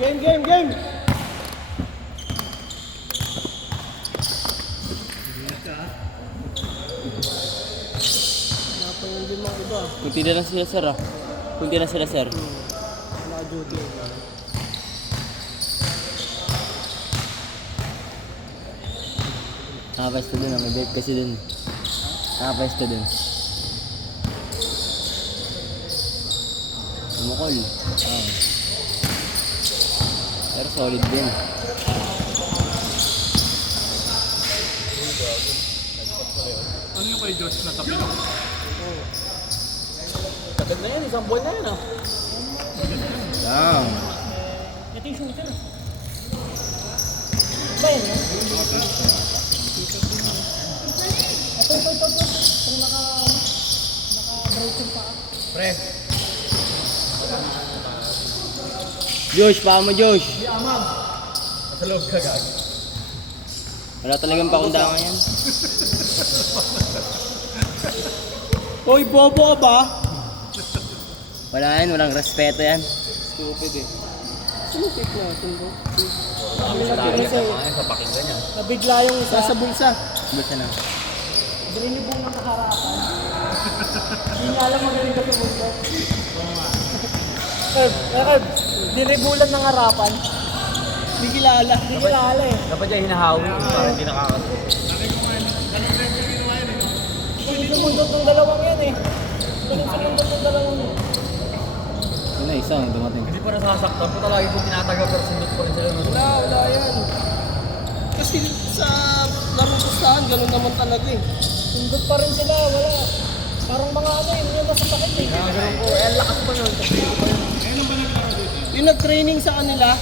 Game! Napangan din mga iba. Kunti na lang sila sir ah. Kunti na sila sir. Naka-duty. Nakapesto dun ah. May date kasi dun. Nakapesto dun. Umukol. Ah. Pero solid din. Ano yung kay Josh na tapino? Tagal na yan, isang buwan na yan ah. Damn. Ito yung shooter. Ba yan yan? Ito. Kung naka-broken pa. Pre, Josh, paa mo Josh. Di amag. nasa loob ka gag. Wala talagang pakundangan yan. Hoy, bobo ka ba? Wala yan, walang respeto yan. Stupid eh. Sino pick natin bro? Kami Sa nag-pick sa'yo. sa pakinggan niya. Nabigla yung isa sa bulsa. Basta na. Binilibong ng kaharapan. Hindi niya alam magaling ka sa bulsa. Herb, dinibulan ng harapan. Hindi kilala eh. Dapat niya hinahawi para hindi nakakaso. Hindi sumundot ng dalawang yan eh. Hindi sumundot ng dalawang yan. Yun na, isa ang dumating. Hindi pa nasasaktan po talaga kung tinataga pero sundot pa rin sila. Wala yan. Kasi sa larong pustahan, ganun naman talaga eh. Sundot pa rin sila, wala. Parang mga ano eh, yung nasa sakit eh. Ganun po, eh lakas pa nun. Yung nag-training sa kanila,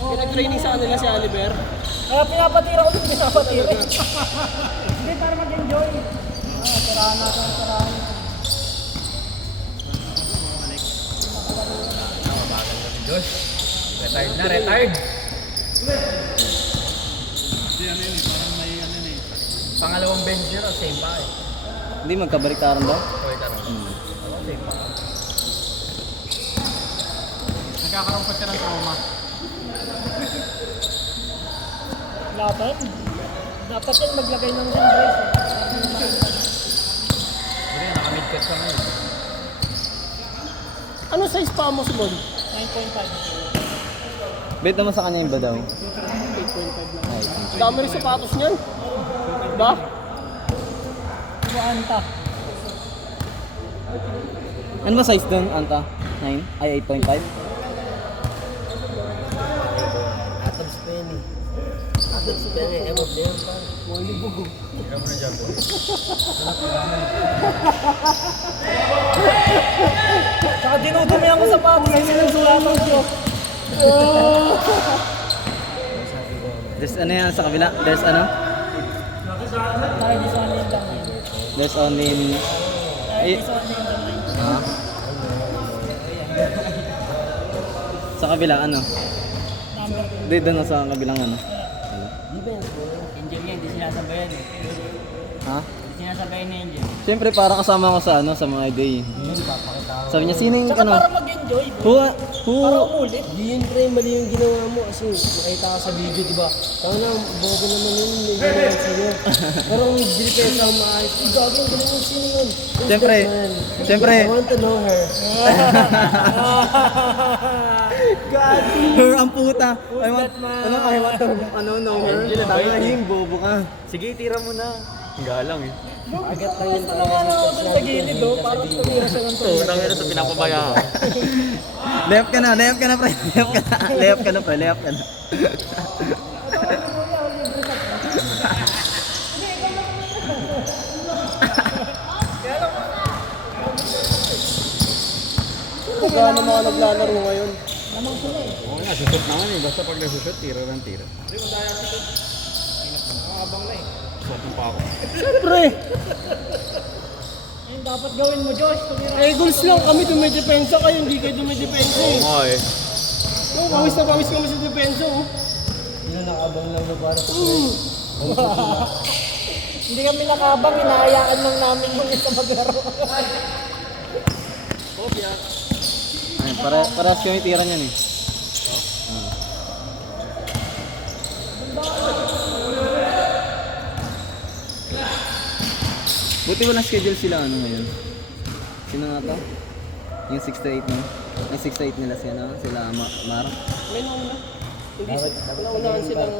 yung nag-training sa kanila si Oliver. Kaya pinapatira ko din, pinapatira. Hindi, para mag-enjoy. Tirahan natin, tirahan. Josh, retired na, retired. Pangalawang bencher, same pa eh. Hindi, magkabaliktaran ba? Okay, tara. Same pa. Nagkakaroon pa siya ng trauma. Dapat yan maglagay ng rim brace. Hindi, naka-midcut ka ngayon. Ano size pa mo, Simon? 9.5. Bet naman sa kanya yung ba daw? 8.5 lang. Dami rin sapatos niyan. Ba? Anta. Ano ba size doon, Anta? 9? Ay, 8.5? Atom Spenny. Atom Spenny, emot na yun pa. Wali bugo. Hirap mo na dyan, boy. Saka dinudumi ako sa sapatos kasi nagsulatan ko. There's ano yan sa kabila? There's ano? There's only... Ay, ha? Sa kabila, ano? Hindi, doon sa kabilang ano? Di ba yan? Angel yan, hindi sinasabayan eh. Ha? Hindi sinasabayan na Angel. Siyempre, para kasama ko sa ano, sa mga day. Sabi niya, sino yung Tsaka ano? para mag-enjoy. Para umulit. Di yun pre, mali yung ginawa mo kasi nakita ka sa video, di ba? Tama na, bobo naman yun, may ginawa sa'yo. Parang dinipesa ang maayos. Gagawin ko naman sino yun. Who's Siyempre, that man? siyempre. I want to know her. Her ang puta. I want, that man? ano, I want to, ano, know her. Sabi na, him, bobo ka. Sige, tira mo na. Galang eh. Agat lang yun. Gusto naman ako dun sa gilid do, para tumira siya ng Oo, nangyayon sa pinapabaya ka. Left ka na, pre. Left ka na, pre. Left ka na. Magkano mga naglalaro ngayon? Oo nga, susot naman eh. Basta pag nasusot, tira ng tira. Susot pa ako. Siyempre! Ayun, dapat gawin mo, Josh. Eh, goals lang kami dumidepensa kayo, hindi kayo dumidepensa eh. Oo eh. Oh, pawis na pawis kami sa depensa oh. Yun, nakabang lang na para sa Hindi kami nakabang, hinahayaan lang namin yung isa maglaro. Ay, parehas kami tira niyan eh. Buti walang schedule sila ano ngayon. Sino nga to? Yung 6 to 8 no? Ay 6 to 8 nila sila, sila Mar. May nauna. Hindi naunahan silang...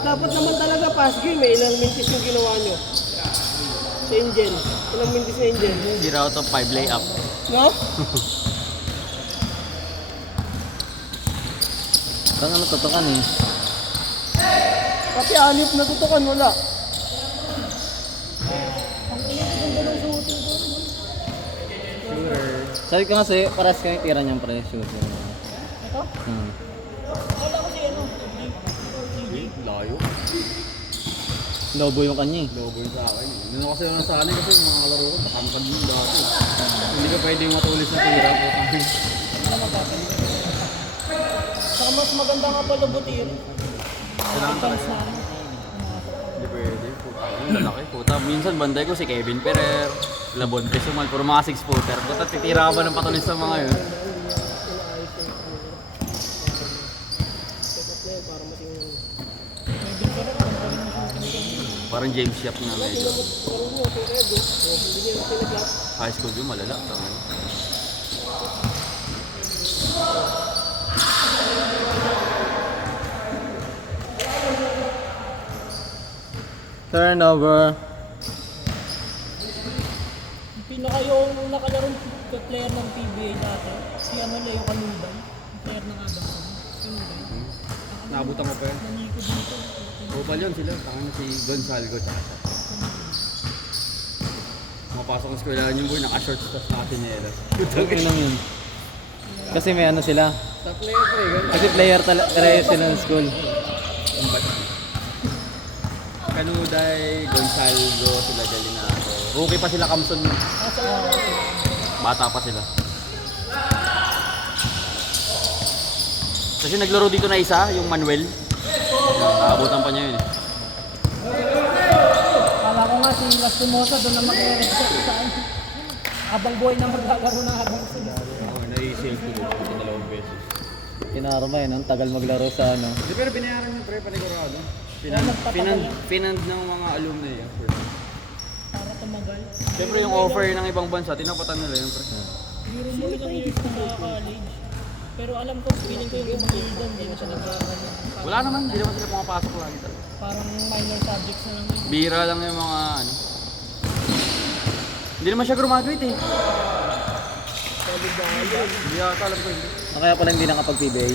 Dapat naman talaga pass game eh. Ilang minutes yung ginawa nyo? Sa Angel. Ilang minutes sa Angel? 0 out of 5 layup. No? Parang ano tutukan eh. Pati alip na tutukan, wala. Sabi ko nga sa'yo, paras kami tira niyang pre, shooter. Ito? Wala ko si ano. Layo. Lobo yung kanya eh. Lobo yun sa akin. Hindi na kasi nasanay kasi yung mga laro ko, takangkad yung dati. Hindi ka pwedeng matulis na tira. Saka mas maganda nga pala butir. Kailangan talaga. Hindi pwede. Puta. Ang lalaki. Puta. Minsan banday ko si Kevin Ferrer, Labon Pesumal, puro mga 6-footer. Puta, titira ka ba ng patulis sa mga yun? Parang James Yap na medyo. High school yun, malala. Turnover. Pinaka yung nakalarong player ng PBA dati. Si ano na yung Kanuban. Yung player ng Adamson. Sino ba yun? Naabutan mo pa yun. Naniko dito. Opal yun sila. Tangan si Gonzalgo tsaka siya. Mapasok ang eskwelahan yung boy, naka-shorts tas naka-sinelas. Okay lang yun. Kasi may ano sila. Sa player ko eh, Kasi player talaga sila ng school. Kanuday, Gonzalgo, sila Galinado. Rookie pa sila Kamson. Bata pa sila. Kasi naglaro dito na isa, yung Manuel. Naabutan pa niya yun eh. Kala ko nga si Lastimosa doon na mag-re-reset sa ano. Habang buhay na maglalaro ng Adamson. Oo, nai-sale ko doon sa dalawang beses. Kinarama yun, ang tagal maglaro sa ano. Di pero binayaran niya pre, panigurado. nagpatagal. Pinand ng mga alumni yan. Para tumagal. Siyempre yung offer ng ibang bansa, tinapatan nila yun pre. Siguro mo ilang years na sa college. Pero alam ko, feeling ko yung ibang years doon, hindi na siya nag-aaral. Wala naman, hindi naman sila pumapasok lagi talaga. Parang minor subjects na lang yun. Bira lang yung mga ano. Hindi naman siya graduate eh. Hindi yata, alam ko hindi. Kaya pala hindi nakapag-PBA.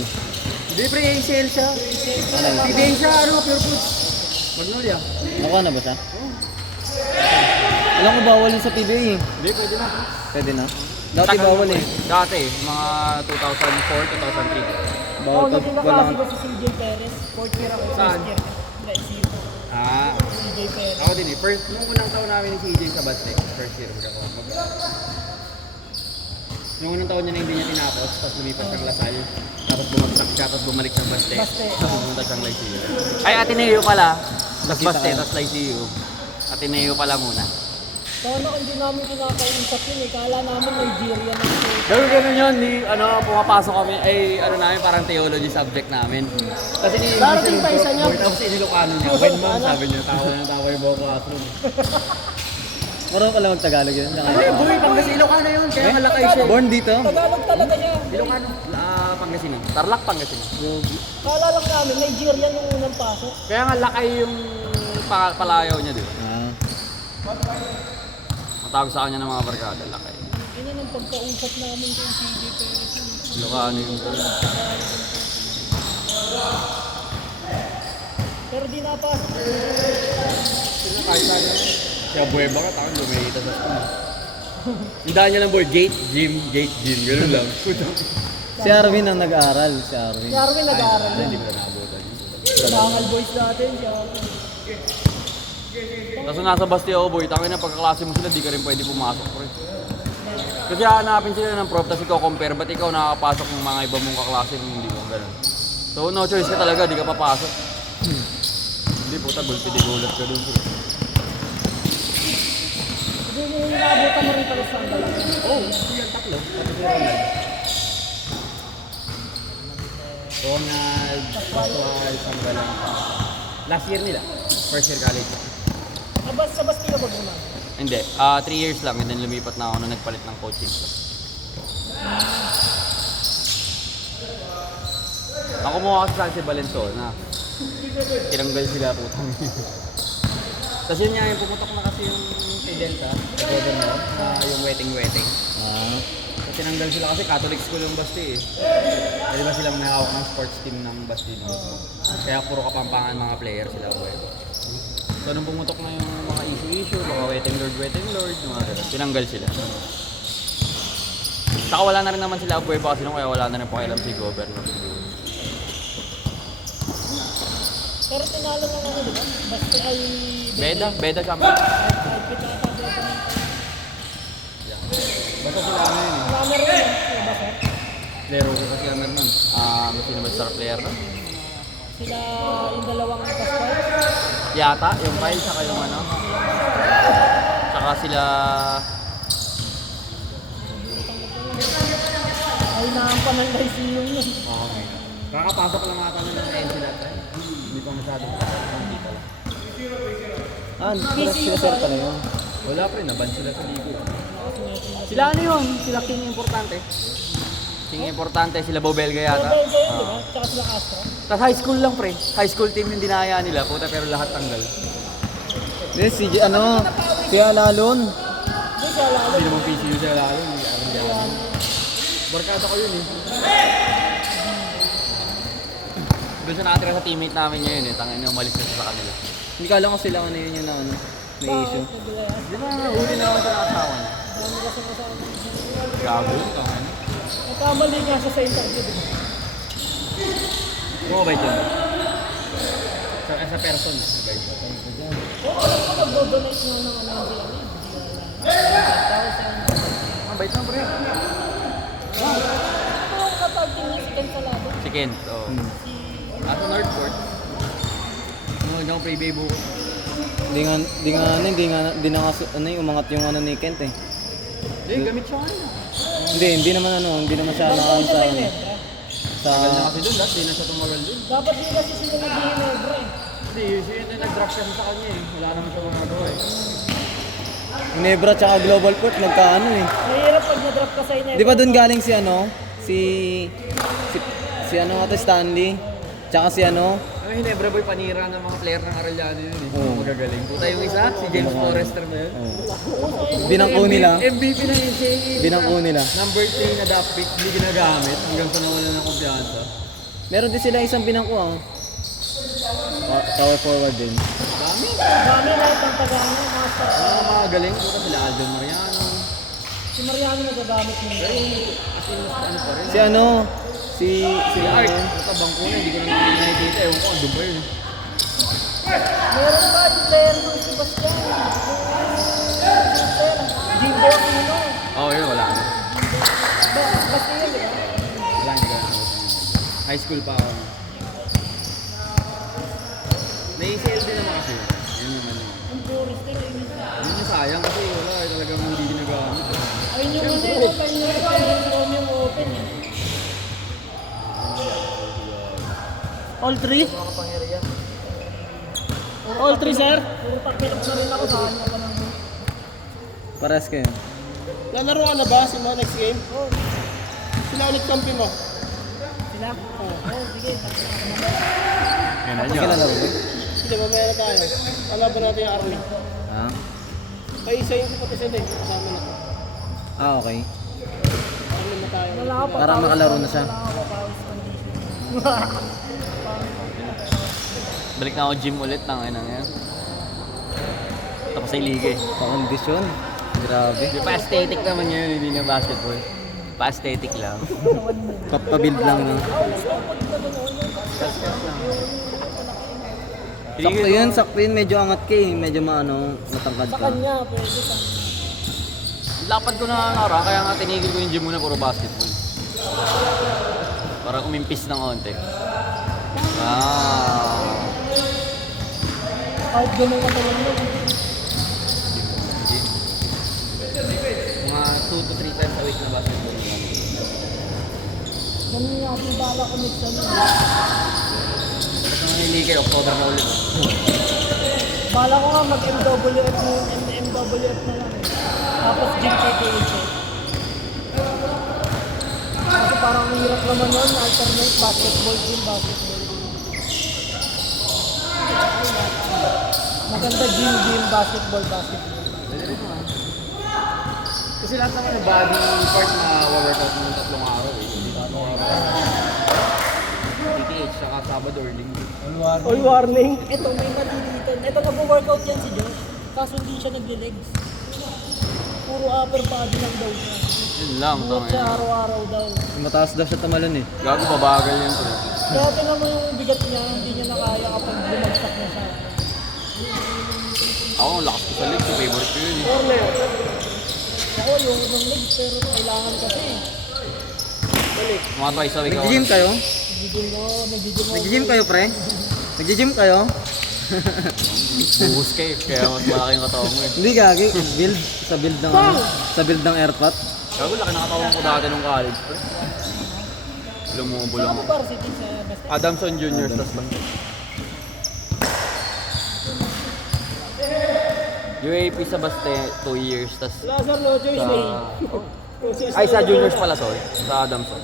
Hindi pre, ACL siya. PBA siya, ano, pure foods. Magnolia. Nakuha na ba siya? Alam ko bawal yun sa PBA eh. Hindi, pwede na. Pwede na. Dati bawal eh. Dati, mga 2004, 2003. Bawal pag naging walang... kaklase ko si CJ Perez. Fourth year ako. Saan? First year. Naisip. Ah, CJ Perez. ako din eh. Nung unang taon namin ni CJ sa Baste, first year ako. Nung unang taon niya na hindi niya tinapos, tapos lumipas ng Lasal. Tapos bumagsak siya, tapos bumalik sa Baste. Baste. Tapos pumunta siyang Lyceum. Ay, Ateneo pala. Tapos Baste, tapos Lyceum. Ateneo pala muna. Sana hindi namin kinakausap yun eh. Kala namin Nigeria na ito. Ganun yun, pumapasok kami, ay ano namin, parang theology subject namin. Kasi ni Darating pa isa niya. Tapos inilokano niya, when ma'am, sabi niya, tawa na tawa yung buong classroom. Marunong pala mag-Tagalog yun. Ay, boy, Pangasinan, Ilocano yun, kaya malakay siya. Born dito? Tagalog talaga siya. Ilocano, Pangasinan, Tarlac, Pangasinan. Kala lang namin Nigeria yung unang pasok. Kaya nga lakay yung palayaw niya, di ba? Ah. Matawag sa kanya ng mga barkada, lakay. Yun ang pagkausap namin kay CJ Perez yun. Ilocano yung Pero di napasok. kahit saan. Kaya buweba ka, takang lumihita sa school. Hindaan niya lang boy, gate, gym, gano'n lang. Si Arvin ang nag-aaral. Si Arvin. Si Arvin nag-aaral Hindi yun. mo na naabutan. Sangal boys natin si Arvin. Kaso nasa Basti ako boy, tangin na pagkaklase mo sila, di ka rin pwede pumasok pre. Kasi hahanapin sila ng prof, tapos ikaw compare, ba't ikaw nakakapasok ng mga iba mong kaklase kung hindi mo gano'n? So no choice ka talaga, di ka papasok. Hindi puta, gulpi di gulat ka dun. Hindi yung naabutan mo rin pala sa sangal. Oh, yan tatlo. Pati si Ronald. Ronald, Pascual, Sanggalang. Last year nila. First year college. Sa Bastilla ba naman? Hindi. 3 years lang and then lumipat na ako nung nagpalit ng coaching. Ako mukha kasi sa si Valenzuela. Tinanggal sila putang. Tapos yun nga yung pumutok na kasi yung kay Delta, kay Governor, yung wedding. Ah. So, tinanggal sila kasi Catholic school yung Basti eh. Di ba silang may hawak ng sports team ng Basti no? Kaya puro kapampangan mga player sila boy. So nung pumutok na yung mga issue, mga wedding lord, yung mga ganun, tinanggal sila. Saka wala na rin naman sila buhay pa kasi nung kaya wala na rin pakialam si Governor. Pero tinalo na ano, di ba? Basta ay... Beda champion. Ay, pinatalo pa ng... Yeah. Basta sila ano yun eh. Runner rin, di ba, sir? Lero ko kasi ano nun. Sino ba star player nun? Sila yung dalawang passport. Yata, yung file, saka yung ano. Saka sila... Ay, nakapanang Lyceum yun. Okay. Kakapasok lang ata ng NC dati. Hindi pa masyadong hindi pa lang. Sila sir pa na yun. Wala pa rin, naban sila sa ligo. Sila ano yun? Sila King Importante. King Importante, sila Bobelga yata. Bobelga yun, di ba? Tsaka sila Castro. Tapos high school lang pre. High school team yung dinaya nila, puta pero lahat tanggal. Hindi, si Alalon. Hindi siya lalo. Hindi naman PCU sila lalo. Barkada ko yun eh. Doon siya nakatira sa teammate namin ngayon eh. Tangin na umalis na siya sa kanila. Hindi ka lang ko sila ano yun yung na ano. May issue. Di ba huli na naman siya ng asawa niya? Dami kasi kasama. Gago yun, tangin. Nakamali nga siya sa interview, di ba? Kung mabait yun. Sa person na, mabait. Oo, alam ko nag-donate nga ng ano yung ano. Mabait na pre. Ito ang kapag tiniskan sa labo. Si Kent, oo. At sa Northport. Ano daw pre baby buko. Hindi na nga umangat yung ano ni Kent eh. Hindi, gamit siya kanina. Hindi naman siya nakaano sa ano. Sa Tagal na kasi doon, di na siya tumagal doon. Dapat di kasi sila nag-Ginebra eh. Hindi, siya yung nag-drop kasi sa kanya eh. Wala naman siya magagawa eh. Ginebra tsaka Global Port nagkaano eh. Mahirap pag na-drop ka sa Ginebra. Di ba doon galing si ano? Si ano nga to, Stanley? Tsaka si ano? Ang Hinebra boy, panira ng mga player ng Arellano yun eh. Oo. Magagaling. Puta yung isa, si James Forrester ba yun? Binangko nila. MVP na yun siya. Binangko nila. Number 3 na draft pick, hindi ginagamit hanggang sa nawala ng kumpiyansa. Meron din sila isang binangko ah. Power forward din. Dami. Dami na itong tagano, mga star. Mga galing, puta sila Aljon Mariano. Si Mariano nagagamit mo. Pero as in, ano pa rin. Si ano? Si Art, puta bangko na, hindi ko na nakikita. Ewan ko, andun ba yun? Meron ba yung player ng Sebastian? Jimbo Aquino. Oo, yun, wala na. Basta yun, di ba? Wala, hindi ko na nakita. High school pa ako. May-ACL din naman kasi. Yun naman yun. Ang puris din. Yun yung sayang kasi wala, talagang hindi ginagamit. Ayun yung ano yun, open yung open. All three? All three, sir? Puro pagpilap na rin ako sa kanya pa naman. Pares kayo. Lalaro ka na ba si Mo next game? Oo. Sila ulit kampi mo? Sila? Oo, sige. Yan na Kilala mo ba? Hindi, mamaya na tayo. Kalaban natin yung army. Ah? May isa yung kapatid eh, kasama na to. Ah, okay. Army na tayo. Para makalaro na siya. Balik na ako gym ulit ng ano ngayon. Tapos ay liga eh. Pa-condition. Grabe. Di pa aesthetic naman yun, hindi na basketball. Pa aesthetic lang. Papabuild lang no. Kaskas lang. Sakto yun, medyo angat ka eh. Medyo matangkad Sa ka. kanya, pwede ka. Lapad ko na nara, kaya nga tinigil ko yung gym muna, puro basketball. Para umimpis ng onte. Ah. Kahit gano'n ka naman yun. Mga 2 to 3 times a week na basketball. Ganun nga, kung bala ko mix ano. Basta nga nanili kay October na ulit. Bala ko nga mag-MWF mo, MWF na lang. Tapos gym KTH eh. Kasi parang mahirap naman nun, alternate basketball, gym, basketball. Maganda gym, basketball, basketball. Kasi lahat naman yung body part na workout mo ng 3 araw eh. Hindi 3 araw. TTH, saka Sabado or Linggo. Oy, warning. Ito, may mali dito. Ito, nag-workout yan si Josh. Kaso hindi siya nagle-legs. Puro upper body lang daw siya. Yun lang, Buhat siya araw-araw daw. Mataas daw siya tumalon eh. Gago, mabagal yun. Kaya tingnan mo yung bigat niya, hindi niya na kaya kapag bumagsak na siya. Ako, ang lakas ko sa legs, yung favorite ko yun eh. Corner. Ako, yung ng legs, pero kailangan kasi. Balik. Mga twice a week ako. Nag-gym kayo? Nagiging mo, nagiging mo. Nag-gym kayo, pre? Nag-gym kayo? Buhos kayo, kaya mas malaki yung katawan mo eh. Hindi gagi, build sa build ng ano, sa build ng airpot. Gago, laki ng katawan ko dati nung college. Lumubulong Saan ako. mo varsity sa best? Adamson Jr. tas lang. UAP sa Baste, 2 years, tas Lazar, no choice eh. ay sa juniors pala, sorry. Sa Adamson.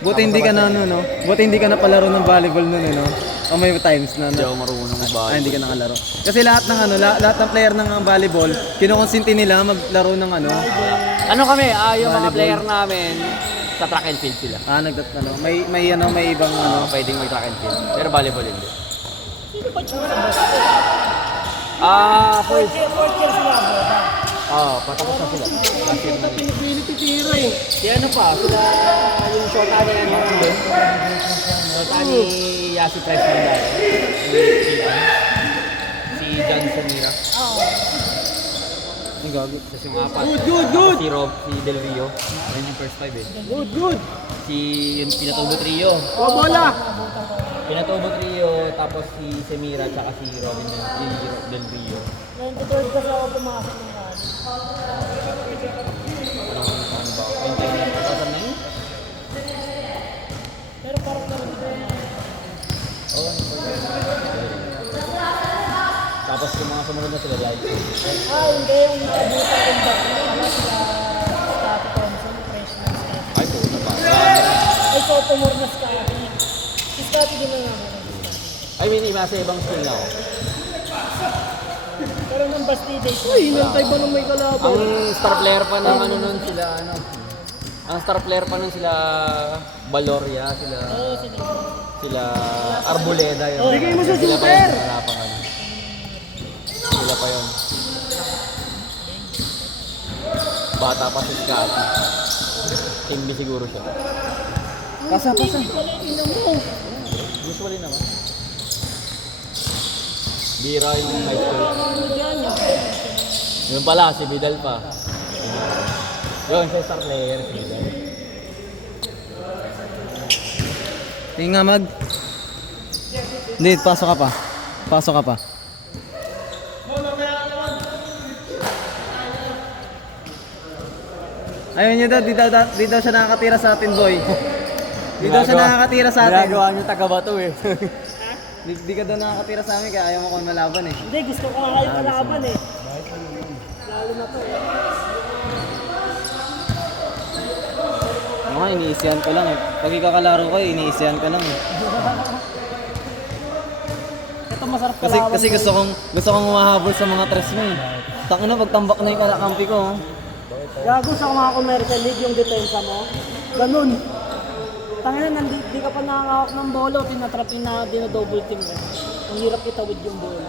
Buti hindi ka na ano, no? Buti hindi ka na palaro ng volleyball nun, eh, no? O may times na, Hindi no? ako marunong mag-volleyball. Ay, hindi ka nakalaro. Kasi lahat ng ano, lahat ng player ng volleyball, kinukonsinti nila maglaro ng ano. Ano kami, yung mga player namin, sa track and field sila. Ano, may ibang ano. Pwedeng mag-track and field. Pero volleyball hindi. Sino ba siya sa basket? First. Fourth year sila, ba? Patapos na sila. Last year na rin. Pinipili titira eh. Si ano pa, sila yung shota ni ano, shota ni Yasi Freshman dati. Si John Samira. Ang gago. Tapos yung apat. Good. Tapos si Rob, si Del Rio. Ayun yung first 5 eh. Good. Si yung Pinatubo Trio. O, bola. Pinatubo Trio, tapos si Semira, tsaka si Robin Del Rio. 93rd kasi ako pumasok ng college. Ano ba? 2009? Pero parang naman dito na. Oo, ano ba yun? Tapos yung mga sumunod na sila, like, Hindi. Yung abutan kong back na. Wala sila Scotty Thompson, freshman Scotty. ay, po na ba? Ay, sophomore na Scotty. Si Scotty din na naman. I mean, iba sa ibang school na ako. Pero nung Bastidays. Uy, hinantay ba nung may kalaban? Ang star player pa ng ano nun sila, ano? Ang star player pa nun sila Valoria, sila Oo, sila. sila Arboleda yun. Bigay mo sa Sila pa super! yun, wala pang ano. Sila pa yun. Bata pa si Scotty. Timbi siguro siya. Pasa. Ina mo. Usually naman. Bira yung high school. Ano dyan? Yun pala, si Vidal pa. Yun, siya star player, si Vidal. Tingin nga mag. Hindi, pasok ka pa. Pasok ka pa. Ayun niya daw, di daw siya nakakatira sa atin, boy. Di daw siya nakakatira sa atin. Ginagawa niyo taga-bato eh. Di ka daw nakakatira sa amin, kaya ayaw mo kong malaban eh. Hindi, gusto ko nga kayo kalaban eh. Lalo na to eh. Ako nga, iniisiyan ko lang eh. Pag ikakalaro ko, iniisiyan ko lang eh. Ito masarap Kasi, kalaban. kasi gusto kong humahabol sa mga tres mo eh. Tangina, pagtambak na yung kalakampi ko. Oh. Gago sa mga commercial league yung depensa mo. Ganun. Tangina, di ka pa nakakahawak ng bola o tinatrap na dinodouble team mo. Ang hirap itawid yung bola.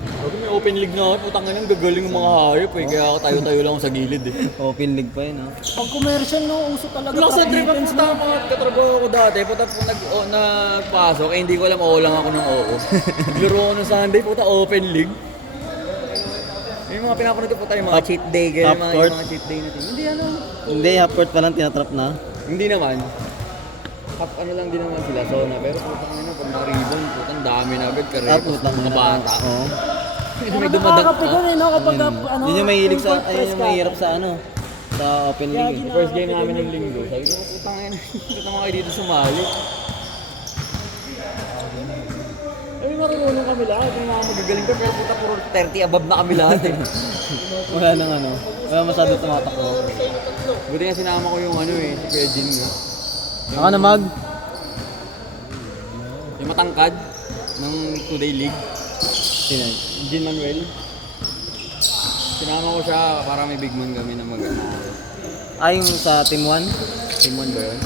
Sabi may open league na ako, putang ina, gagaling yung mga hayop eh. Kaya tayo-tayo lang ako sa gilid eh. Open league pa yun oh. Pag commercial no, uso talaga. Wala sa trap trip defense, ang no? tama at katrabaho ko dati. Puta po nagpasok, eh hindi ko alam oo lang ako ng oo. Naglaro ako ng Sunday, puta open league. Yung mga pinapanood ko puta yung mga cheat day, ganyan Half court? yung mga cheat day natin. Hindi ano. Hindi, half court pa lang tinatrap na. Hindi naman. Ano lang din naman sila, zona. Pero putang ina, pag na-rebound, putang dami na agad karek. Putang Mga bata. Oo. May Ano dumadag. nakakapigon eh, no? Kapag ano, Yun yung mahilig sa, full court ayun press yung ka. mahirap sa ano. Sa open league eh. First game namin ng linggo. Sabi ko, putang ina, ba't naman kayo dito sumali? marunong kami lahat. Yung mga magagaling ka, pero puta puro 30 above na kami lahat eh. Wala nang ano. Wala masyado tumatakbo. Buti nga sinama ko yung ano eh, si Kuya Jin nga. Ako na mag. Yung matangkad ng 2-day league, Sino? Jin Manuel. Sinama ko siya para may big man kami na mag Yung sa Team 1? Team 1 ba yun?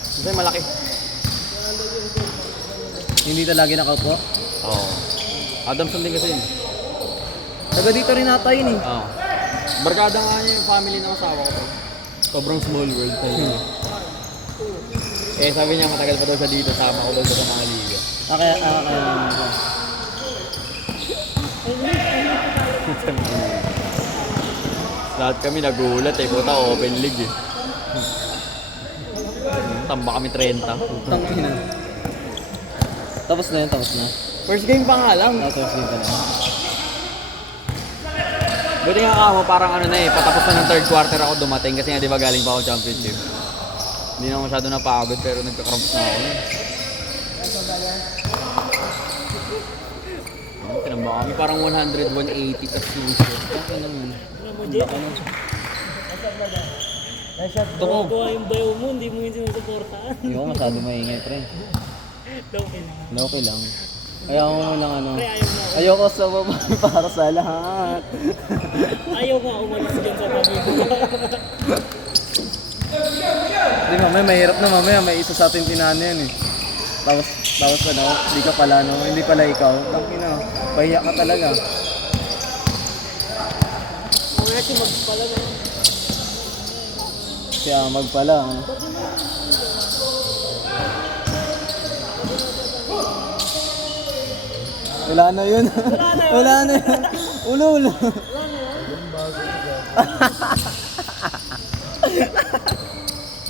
Kasi malaki. Hindi talaga nakaupo? Oo. Adamson din kasi yun. Taga dito rin ata yun eh. Oo. Barkada nga niya yung family ng asawa ko. Sobrang small world tayo. Eh sabi niya matagal pa daw siya dito, sama ko daw sa mga liga. Kaya Lahat kami nagulat eh, puta open league eh. Tamba kami 30. tangin na. Tapos na yun, tapos na. First game pa nga lang. Tapos din ka na. Buti nga kamo, parang ano na eh, patapos na ng third quarter ako dumating kasi nga di ba galing pa ako championship. Hindi na ako masyado napagod pero nagka-cramps na ako. Tinamba kami parang 100, 180 tas suso. Okay lang yun. Tuko. Gawa yung bayo mo, hindi mo yung sinusuportaan. Hindi ko masyado maingay, pre. Okay na. Okay lang. Kaya ako mo lang ano. Pre, ayaw mo. Ayoko sa babae para sa lahat. Ayaw nga umalis dyan sa pamilya. Hindi mamaya, mahirap na mamaya. May isa sa atin tinano yan eh. Tapos ano, hindi ka pala no, hindi pala ikaw. Tangina, pahiya ka talaga. Kaya si magpala na. Kaya magpala. Ano? Wala na yun. Wala na yun. Ulo.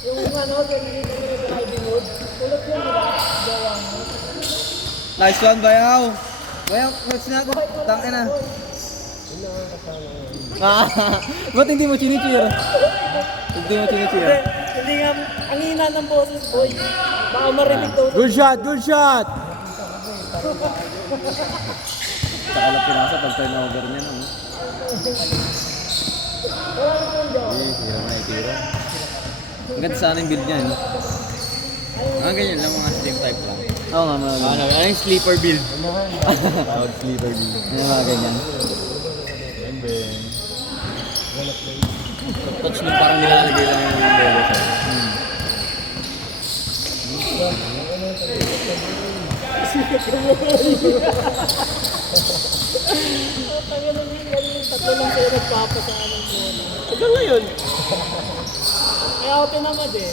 Yung ano, tulad yun, diba? Gawang. Nice one, Bayaw. Bayaw, what's na ako? Tangin na. Ba't hindi mo chinichira? Hindi mo chinichira. Hindi nga, ang hina ng boses, boy. Baka marinig daw. Good shot! Saka lang pinasa pag turnover niya no. Tira. Ang ganda sana yung build niya no? Mga ganyan lang, mga steam type lang. Oo nga mga ganyan. Ano yung sleeper build? Tawag sleeper build. Yung mga ganyan. Touch nung parang nilalagay lang yung belo sa Tagal na yung tatlo lang kayo nagpapasaan ng bola. hanggang ngayon. Kaya ako tinamad eh.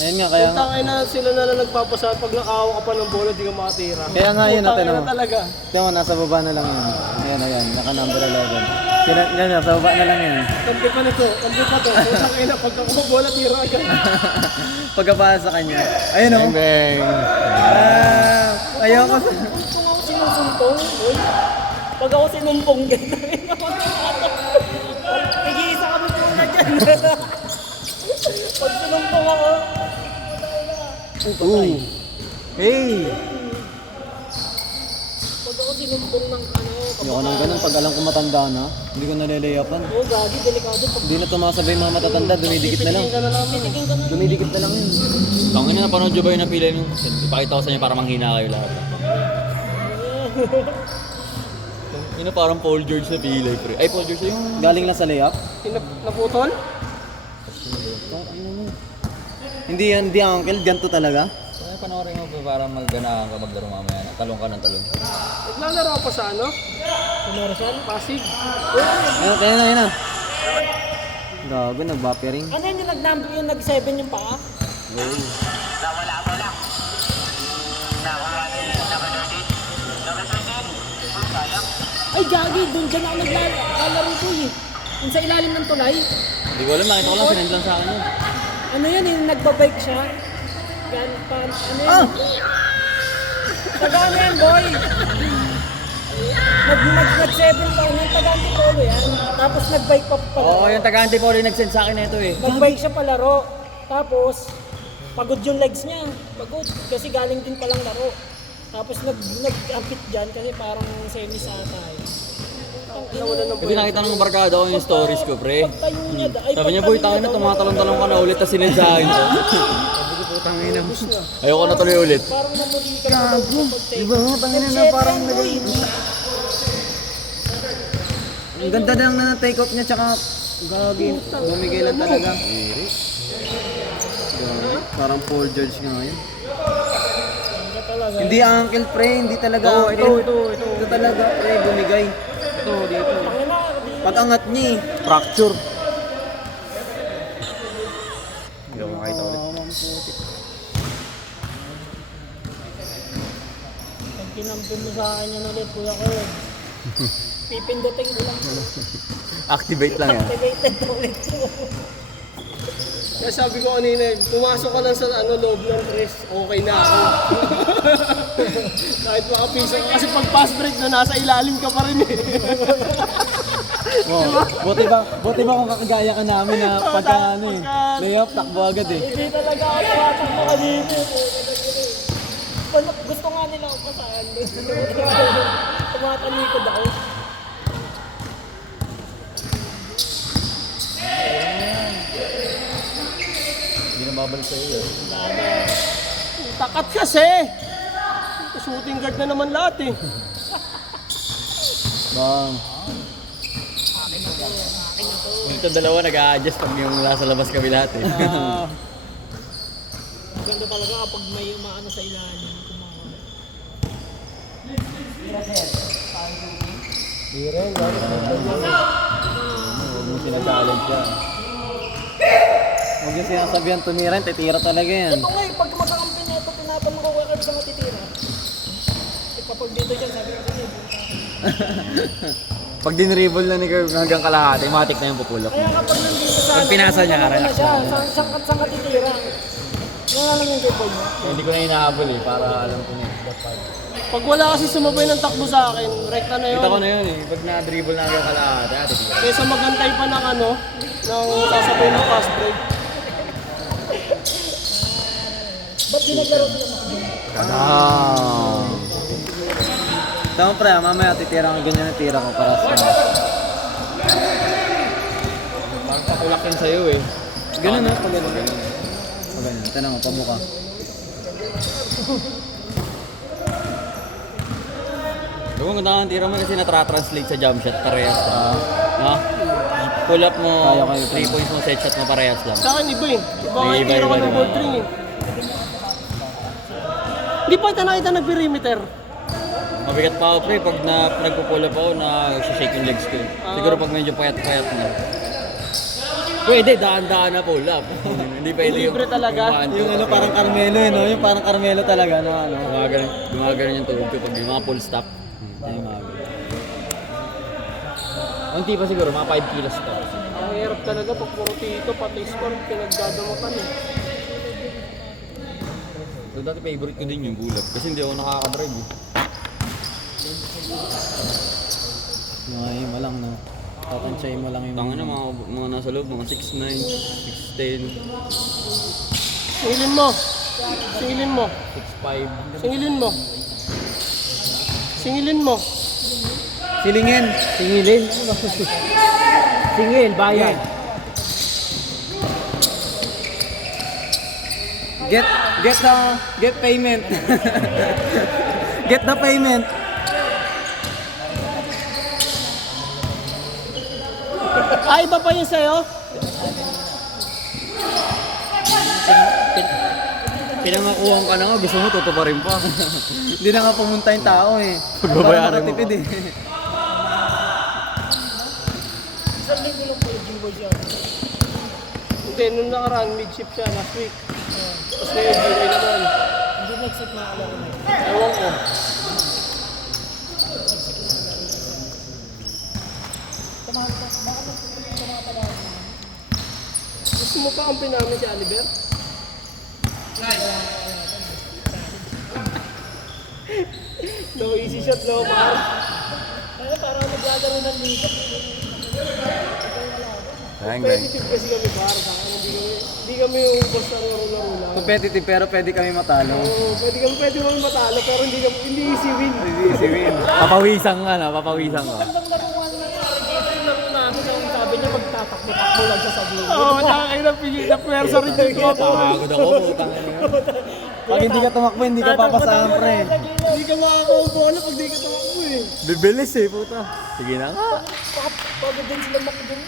Ayun nga, kaya nga. Tangay na sila na lang nagpapasaan pag nakahawa ka pa ng bola, di ka makatira. Kaya nga yun natin Tangay no. na talaga. Kaya mo, nasa baba na lang yun. Ayan, naka number 11. Yan, nasa baba na lang yan. Kampi pa nito, kampi pa to. Tangay na pag ako bola, tira agad. Pagkabasa sa kanya. Ayun o. Bang! Ayoko sa... Kung ako sinusumpong, boy. Pag ako sinumpong, gano'n. Nag-iisa kami muna dyan. Pag sinumpong ako, Hey! pag ako sinumpong ng ano, Ayoko nang ganun. Pag alam ko matanda na, hindi ko nalalayapan. oh, gagi, delikado. Pag Hindi na tumasabay mga matatanda, dumidikit na lang. titingin ka na namin, titingin ka na. Dumidikit na lang yun. Tangin na, napanood nyo ba yung napilay nung? Ipakita ko sa inyo para manghina kayo lahat. Yun na parang Paul George na pilay, pre. Ay, Paul George yung... Galing lang sa layup? Naputol? Hindi yan, hindi uncle, ganito talaga. Ay, panoorin mo ba para magganahan ka maglaro mamaya na? Talong ka ng talong. Naglalaro pa sa ano? Sa Marasal? Pasig? Ayun na. Gago, nag-buffering. Ano yun yung nag-number yung nag-7 yung paa? Ay, gagi, doon dyan ako naglalaro ko eh. Yung sa ilalim ng tulay. Hindi ko alam, nakita ko lang, sinend lang sa akin yun. Ano yun, yung nagbabike siya. Gan, ano yun? Taga ano yan, boy? Nag-7 pa, yung taga-antipolo yan. Tapos nag-bike pa pala. Oo, yung taga-antipolo yung nag-send sa akin na ito eh. Nag-bike siya palaro. Tapos, pagod yung legs niya. Pagod. Kasi galing din palang laro. Tapos nag-ampit dyan kasi parang semis ata. Nawala ng Kasi nakita ng barkada ko yung stories ko, pre. pagtayo niya. Ay, Sabi niya, boy, tangin na, tumatalong-talong ka na ulit, tapos sinensahin ko. Ayoko na tuloy ulit. Parang namuli ka na daw pagtayo. Diba, tangin na parang ang ganda na ng take off niya, tsaka gagawin, bumigay lang talaga. Grabe, parang Paul George nga yun. Hindi uncle pre, hindi talaga uncle. Ito talaga pre, bumigay. Ito, dito. Pag-angat niya eh. Fracture. Hindi ako makita ulit. Pag kinampin mo sa akin yan ulit, kuya ko. Pipindutin ko lang. Activate lang yan. Activated ulit. Kaya sabi ko kanina, pumasok ka lang sa loob ng dress, okay na ako. Kahit makapiso ka, kasi pag pass break na nasa ilalim ka pa rin eh. Oh, buti ba kung kakagaya ka namin na pagka layup, takbo agad eh. Hindi talaga ako tumatakbo kanina. Gusto nga nila ako pasahan. Tumatalikod ako. Hindi na babalik sa'yo eh. Takat kasi! Shooting guard na naman lahat eh. Bang. Ito dalawa nag-a-adjust pag yung nasa labas kami lahat eh. Maganda talaga kapag may umaano sa ilalim. Huwag mo sinag-challenge yan. Huwag yung sinasabihan tumiran, titira talaga yan. Ito nga eh, pag makakampi na ito, tinatanong ko kaya kayo sa matitira. Eh, kapag dito dyan, sabi ko sa'yo, Pag dinribble na ni Curve hanggang kalahati, matik na yung pupulok. kaya kapag nandito sa... Pag pinasa niya, relax siya, saan ka titira? Wala lang yung kipol mo. Hindi ko na hinahabol eh, para alam ko na eh. Pag wala kasi sumabay ng takbo sa akin, rekta na yun. Kita ko na yun eh, pag na-dribble na hanggang kalahati, titira. Kesa magantay pa ng ng sasabay ng fast break. Ba't ginagaro sila Tama pre, mamaya titira ka ganyan na tira ko para sa... Parang patulak yun sa'yo eh. Ganun na, pag ganun. Pag ganun, tanong mo, pamuka. Diba ang ganda ng tira mo kasi na-translate sa jump shot, parehas lang. No? Pull up mo, Kaya kayo 3 points mo, set shot mo, parehas lang. Sa akin, iba eh. Iba nga yung Iba, tira ko iba, ng iba. ball string eh. Hindi pa ito nakita nag-perimeter. Mabigat pa ako pre, pag nagpo-pull up ako, na-shake yung legs ko. Siguro pag medyo payat-payat na. Pwede, daan-daan na pull up. Hindi pwede yung... Libre talaga. Yung parang Carmelo eh, no? Yung parang Carmelo talaga na Gumagano yung tulog ko pag yung mga full stop. Yung mga Unti pa siguro, mga 5 kilos pa. Ang hirap talaga pag puro tito, pati score, pinagdadamutan eh. So dati favorite ko din yung bulag kasi hindi ako nakaka-drive eh. Mga mo lang, no? Tatansyahin mo lang yung... Tanga na mga nasa loob, mga 6'9", 6'10", Singilin mo. Singilin mo. 6'5". Singilin mo. Singilin mo. Silingin! Singilin? Singil, bayad. Get payment. Get the payment. Ay, iba pa yun sa'yo? Pinangakuhan ka na nga, gusto mo tutuparin pa. Hindi na nga pumunta yung tao eh. Pagbabayaran mo. Makatipid eh. Isang linggo lang po yung G-Boy siya. Hindi, nung nakaraan, mid-shift siya last week. Tapos ngayon, G-Boy naman. Hindi nag-set na alam na. Ewan ko. Gusto mo pa kampi namin si Oliver? No easy shot, no man. Kaya parang maglalaro ng liga. Bang, bang. Competitive kasi kami par. Hindi kami yung basta laro-laro lang. Competitive pero pwede kami matalo. Oo, pwede kami matalo pero hindi easy win. Hindi easy win. Papawisan ka na, papawisan ka. Ang laruan na laro namin, ang sabi niya magtatakbo-takbo lang siya sa gilid. Oo, nakakain na pwersa rin yung Pagod ako, putang ina. Pag hindi ka tumakbo, hindi ka papasahan, pre. Hindi ka makakaw bola pag di ka tumakbo eh. Bibilis eh, puta. Sige na nga. Pagod din sila makidun.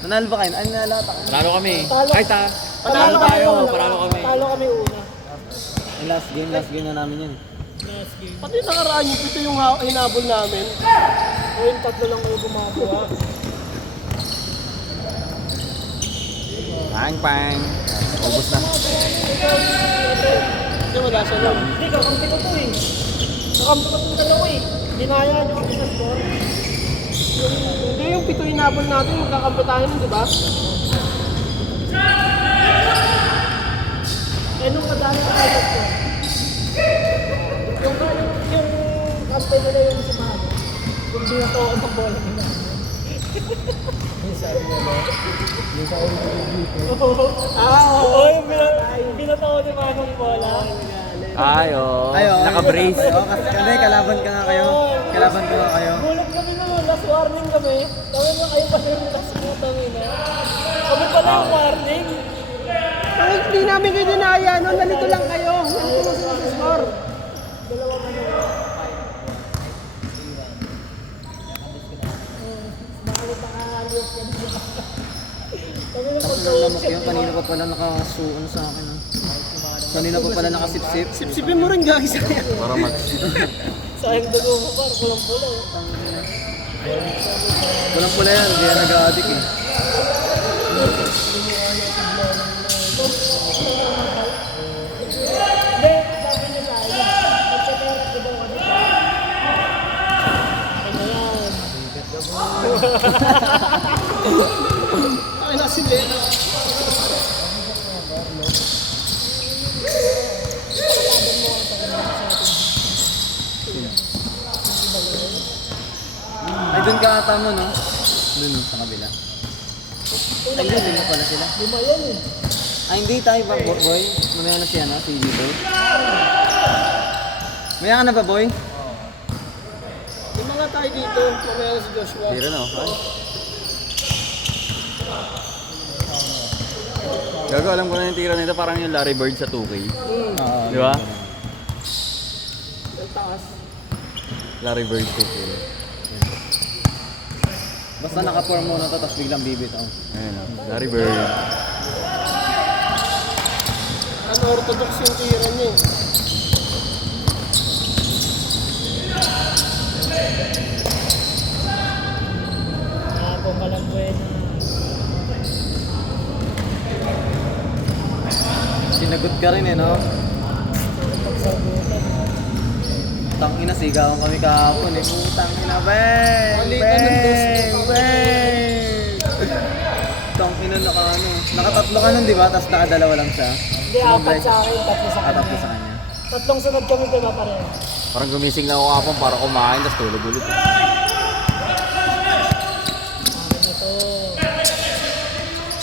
Nanalo ba kayo? Ay, nalata ka. Panalo kami. Talo. Ay, panalo tayo. Panalo kami. Talo kami una. Yung last game na namin yun. Pati nakaraan yung pito yung hinabol namin. O yung tatlo lang kayo gumagawa. Pang, pang. Ubus na. Kasi wala siya lang. Hindi, kakampi ko to eh. Kakampi ko itong dalawa eh. Dinaya nyo kami sa score. Hindi yung pito hinabol natin, magkakampi tayo nun, di ba? Eh nung madami na tayo sa score. Yung kampay nila yung si Mano. Yung binatoan ng bola nila. Yung sabi mo ba? Yung sabi mo dito. Oo, yung binatoan ni Mano ng bola. Ay, oo. Naka-brace. Hindi, kalaban ka nga kayo. Kalaban ka nga kayo. Gulat kami noon, last warning kami. Kami na kayo pa yung last putang ina. Kami pala yung warning. Pero hindi namin kayo dinaya noon, nalito lang kayo. Nalito lang sila sa score. Dalawa ka na. Bakit nakakaliw ka nila? Kami na Tapos nang lamok yun, kanina pa pala nakasuon sa akin. Kanina pa pala nakasip-sip. Sipsipin mo rin guys. Para mat. Sayang dalawa mo par, pulang-pula. Walang pula yan, hindi yan nag-a-addict eh. Hindi, sabi niya sa akin, magpapera ko daw ano siya. Ano yan? Ay, nasi Lena. Ay, dun ka ata mo, no? Dun, no, sa kabila. Ay, dun na pala sila. Lima yan eh. Ay, hindi tayo ba, boy? Mamaya na siya, no? Si G-Boy. Maya ka na ba, boy? Lima nga tayo dito, mamaya na si Joshua. Hindi rin ako. Gago, alam ko na yung tira nito, parang yung Larry Bird sa 2K. Di ba? Ang taas. Larry Bird 2K. Basta naka-form muna to, tapos biglang bibitaw. Ayun o, Larry Bird. Ano, orthodox yung tira niya eh. Ako palang buena. Sinagot ka rin eh, no? Pagsagutan. Tangina, sigawan kami kahapon eh. Putang ina, bang! Malitan ng dos. Tangina, nakatatlo ka nun, di ba? Tapos nakadalawa lang siya. Hindi, apat sa akin, tatlo sa Tatlo kanya. sa kanya. Tatlong sunod kami diba pareho? Parang gumising lang ako kapon para kumain, tapos tulog ulit.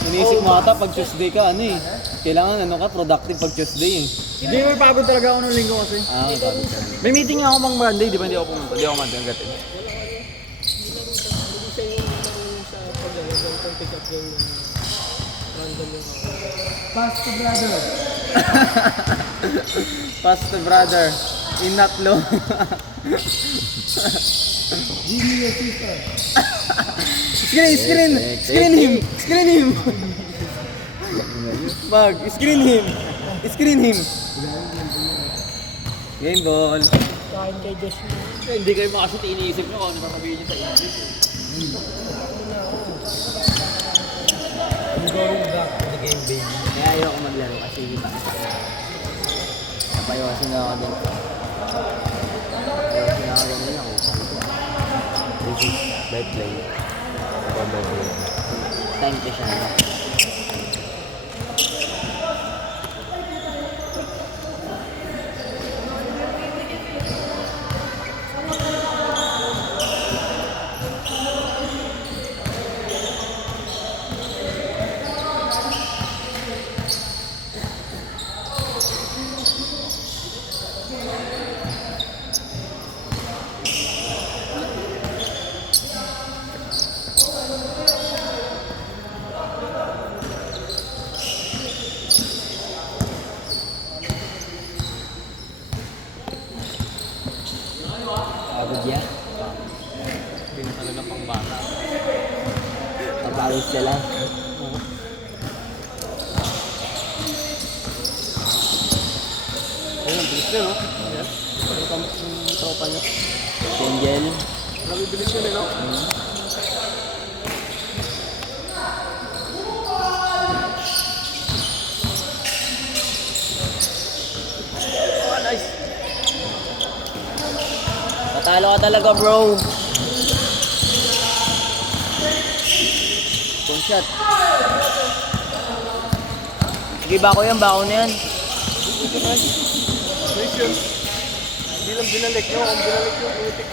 Inisip mo ata pag Tuesday ka, ano eh. Kailangan ano ka, productive pag Tuesday eh. Hindi, may pagod talaga ako nung linggo kasi. Ah, bago ka. May meeting nga ako mang Monday, di ba? Hindi ako pumunta. Hindi ako matanggat eh. Hindi siya yung sa pag-alagay kung pick up yung random yung Pass to brother. In not low. Screen him. Screen him. Game ball. kain kay Josh. Hindi kayo makasot, iniisip nyo kung ano sasabihin nyo sa English. I'm going back to the game, baby. Kaya ayoko maglaro kasi kita. Napayosin na ako din. Napayosin na ako din ako. This is by play. Or by play. Time ko siya. Hindi na talaga pang bata. Papawis ka lang. Ayun, ang bilis niya, no? Yes. Yung tropa niya. Angel. Grabe bilis yun, eh, no? Oh, nice. Patalo ka talaga, bro. One shot. Sige, bako yan. Bako na yan. Nice yun. Hindi lang binalik nyo. Ang binalik yung utik.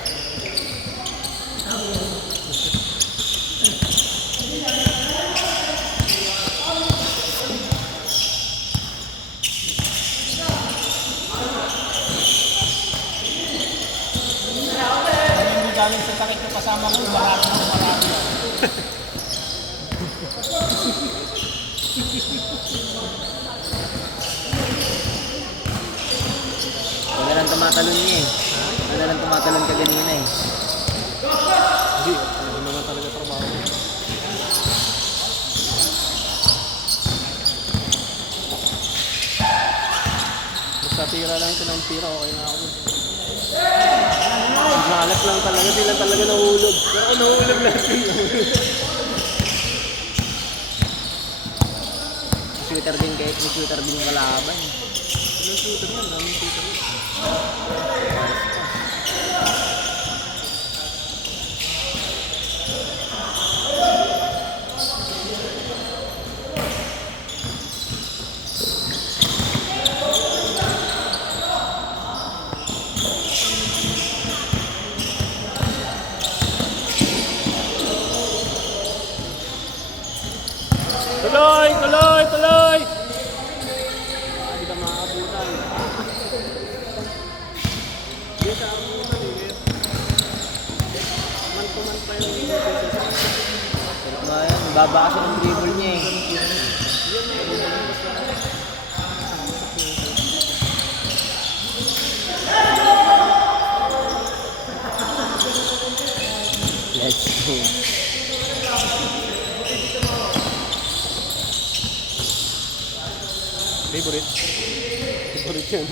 Hindi galing sa sakit na kasama mo, marami. Wala lang tumatalon niya eh. Wala lang tumatalon ka ganina eh. Hindi, ano naman talaga trabaho. Basta tira lang ito ng tira, okay na ako. Malas lang talaga, di lang talaga nahulog. Pero nahulog lang din. Shooter din kahit may shooter din yung kalaban. Ilang shooter yan, daming shooter yan. Tuloy! Tuloy! Tuloy! Hindi ka makakabutan. Hindi ka abutan eh. Man-to-man pa yung Pero nga yan, baba kasi ng dribble niya eh. Let's go. favorite. Favorite yan.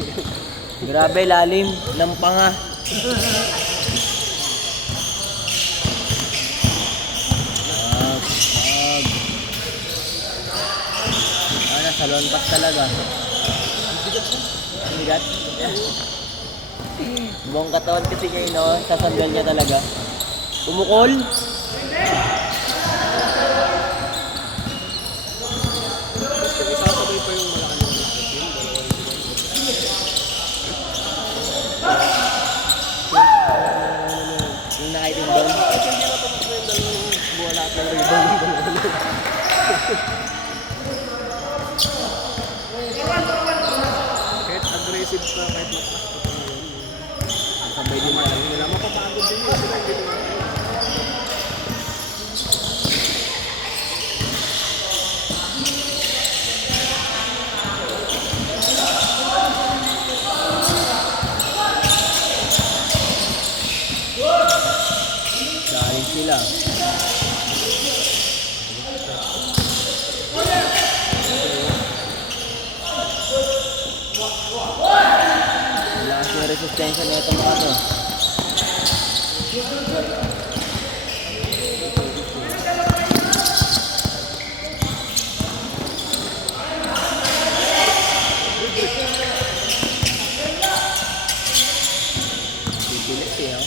Grabe, lalim. Lampanga. Wag. Nasa lonpas talaga. Ang bigat. Buong katawan kasi kayo, no? Sasandal niya talaga. Umukol. Basta isasabay pa yung Malacanang team. Yung nakaitim doon. Kahit hindi na tumakbo yung dalawang buwa lahat ng rebound. Kahit aggressive pa, kahit mataas pa pa yun. Sabay din na. Wala mapapagod din yun. Sila hindi naman. Galing sila. Wala kasi yung resistensya na itong mga to. Pipilit eh, oh.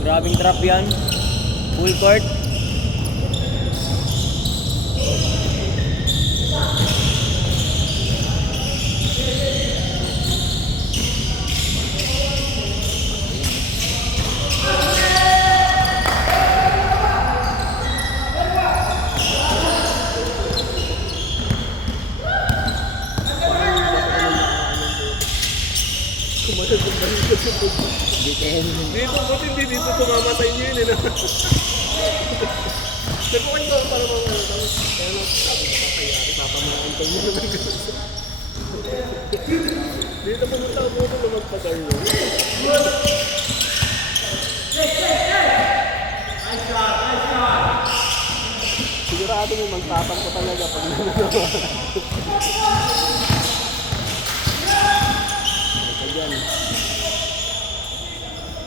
Grabing trap yan. Full court. Dito, buti hindi dito tumama sa inyo yun eh. Nagpukay ko para mga ano. Tapos, kaya lang, sabi ko papayari, papamahin ko muna ng ganun. Dito pumunta ako muna na magpag-arlo. Sigurado mo magtapang ko talaga pag nanagawa. Ito dyan.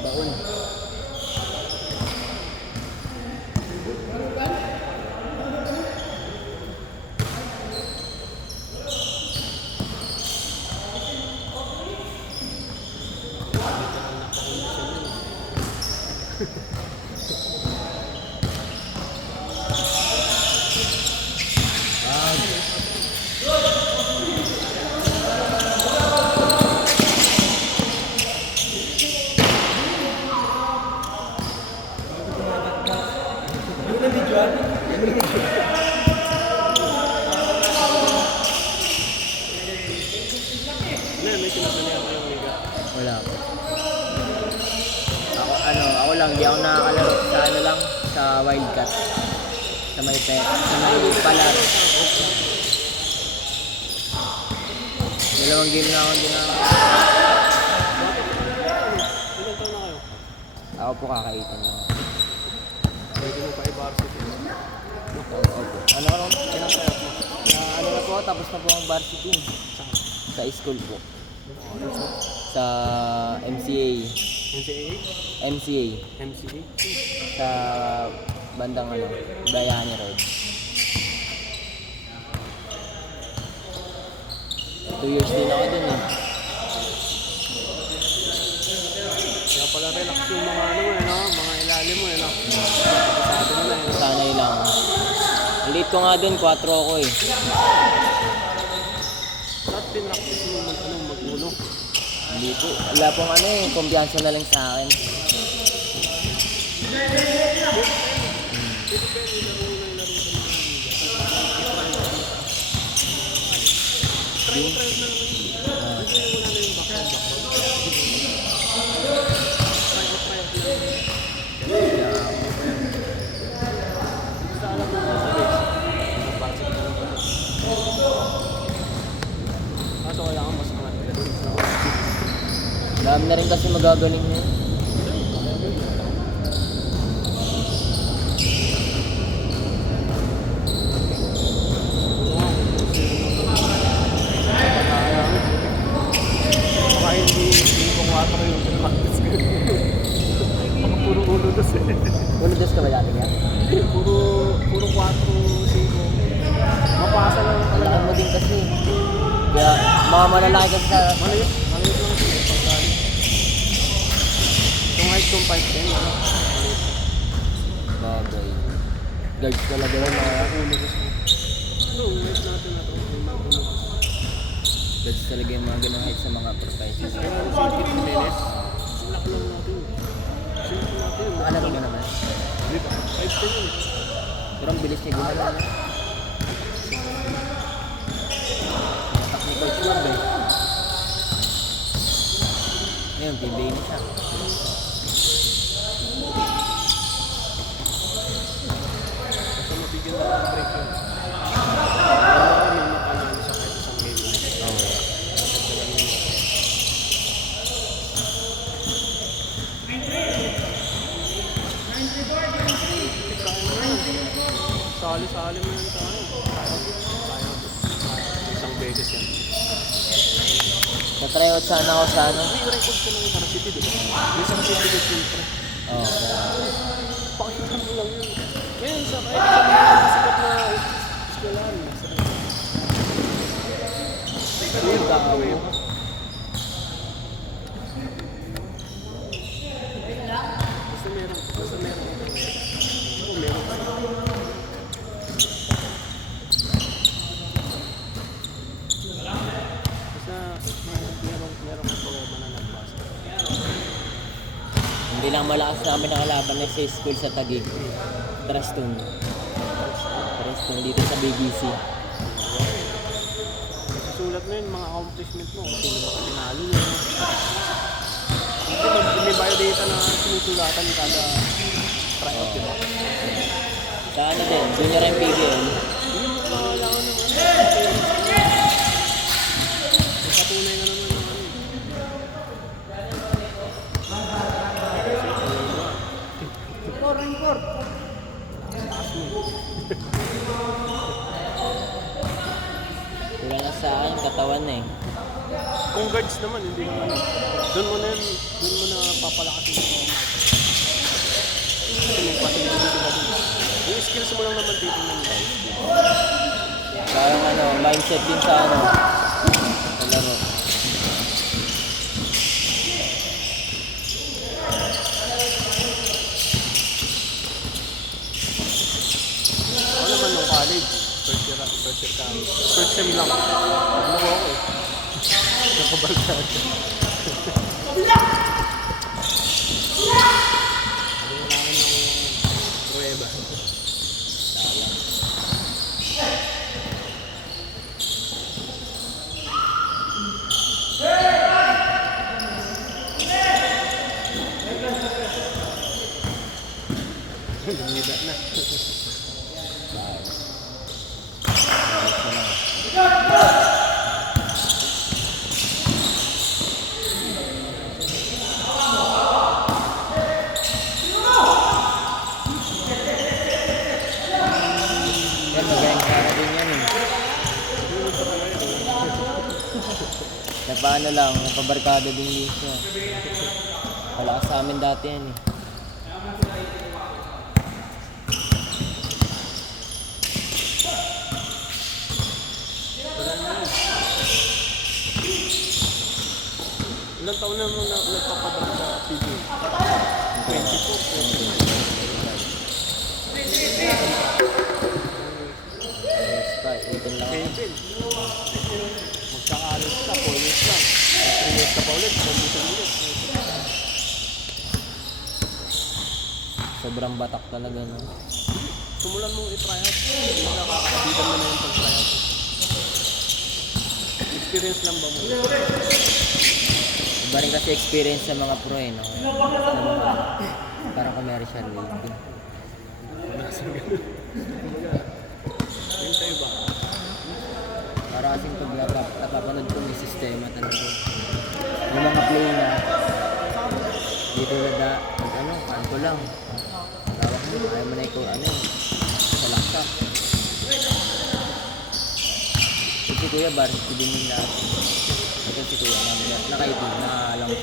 Baon. Wala po. Ako lang, di ako nakakalaro sa ano lang, sa Wildcat. Sa may pet, sa may palar. Dalawang game na ako ginagawa. Ilang taon na kayo? Ako po kakaitan lang. Pwede mo pa i-varsity. Ano ko lang, ano na po, tapos na po ang varsity. Sa school po. Sa MCA. NCAA? MCA. MCA? Sa bandang ano, Bayani Road. 2 years din ako dun eh. Kaya pala relax yung mga ano mo no? Mga ilalim mo no? Sabi mo na Sanay lang. Ang late ko nga dun, 4 ako eh. Lahat pinractice mo mag-uno. Hindi po. Wala pong ano eh, kumpiyansa na lang sa akin. Kaso wala kang mas mga Dami na rin kasi magagaling na yun. baka hindi ko 4 yung pinractice ko. Baka puro ulo dos eh. Ulo-dos ka ba dati niya? Puro 4, 5. Mapasa lang Ang talaga. laki mo din kasi. Kaya mga malalaki kasi sa... Maliit lang ito eh. Pagkali. Itong height kong 5'10", ano? Bagay. Guards talaga yun mga... Ulo dos mo. Ito, height natin na ito. Yung mga ulo dos. Guards talaga yung mga ganung height sa mga professionals. Kaya ano si Kit Jimenez? Silak lang natin. Silak natin. Nakalaro mo naman. Di ba? 5'10" yun. Pero ang bilis niya gumalaw niya. Technical club eh. Ngayon, PBA na siya. Basta mabigyan na ng break yun. Kaya may mapanalo siya kahit isang game. Oo. Tatagalan mo. Sali-sali mo yun sa ano. Kaya isang beses yan. Natryout sana ako sa ano. May record ka ng isang city, di ba? May isang city ka siyempre. Oo. Pakita mo lang yun. Ngayon, sa kahit sa mga sikat na eskwelahan. Yung tao mo. Basta meron. Basta meron. Oo, meron. Meron ka pruweba na nagbasa. Hindi lang malakas namin nakalaban na sa school sa Taguig. Traston. Traston dito sa BBC. Susulat mo yun, mga accomplishment mo, kung sino ba tinalo yun. biodata na sinusulatan kada tryout, di ba? Sa ano din, junior MPBL. Hindi mo kailangan ng patunay nga naman ng Wala na sa akin, katawan na eh. Kung guards naman, hindi naman. Doon mo na papalakasin mo. Kasi may facility sila doon. Yung skills mo lang naman titingnan nila. Parang ano, mindset din sa ano, sa laro. Ako naman nung college, first year ka. First sem lang. Ano ko ako eh. Nakabalgad. Prueba. Lumida na. Yan, magaling sa ano din yan eh. Na paano lang, napabarkada din dito. Wala ka sa amin dati yan eh. Ilang taon na mo na nagpapadala sa PBA? 24, 25. Ulitin lang ako. 7. Magkaka-alis ka, 4 years lang. 3 years ka pa ulit, kombutin ulit. Sobrang batak talaga, no? Sumulan mo i-tryout. Nakakabitan mo na yung pag-tryout. Experience lang ba mo? Iba rin kasi experience sa mga pro eh, no? Sa mga parang commercial league. Yung sa'yo ba? Para kasing pag napapanood ko may sistema talaga. Yung mga play na dito na ano, kanto lang. Tawag mo, ayaw mo na ikaw ano, sa laksak. Si Kuya varsity din yung lahat. Ito si Kuya, nakaitin, nakaalam ko.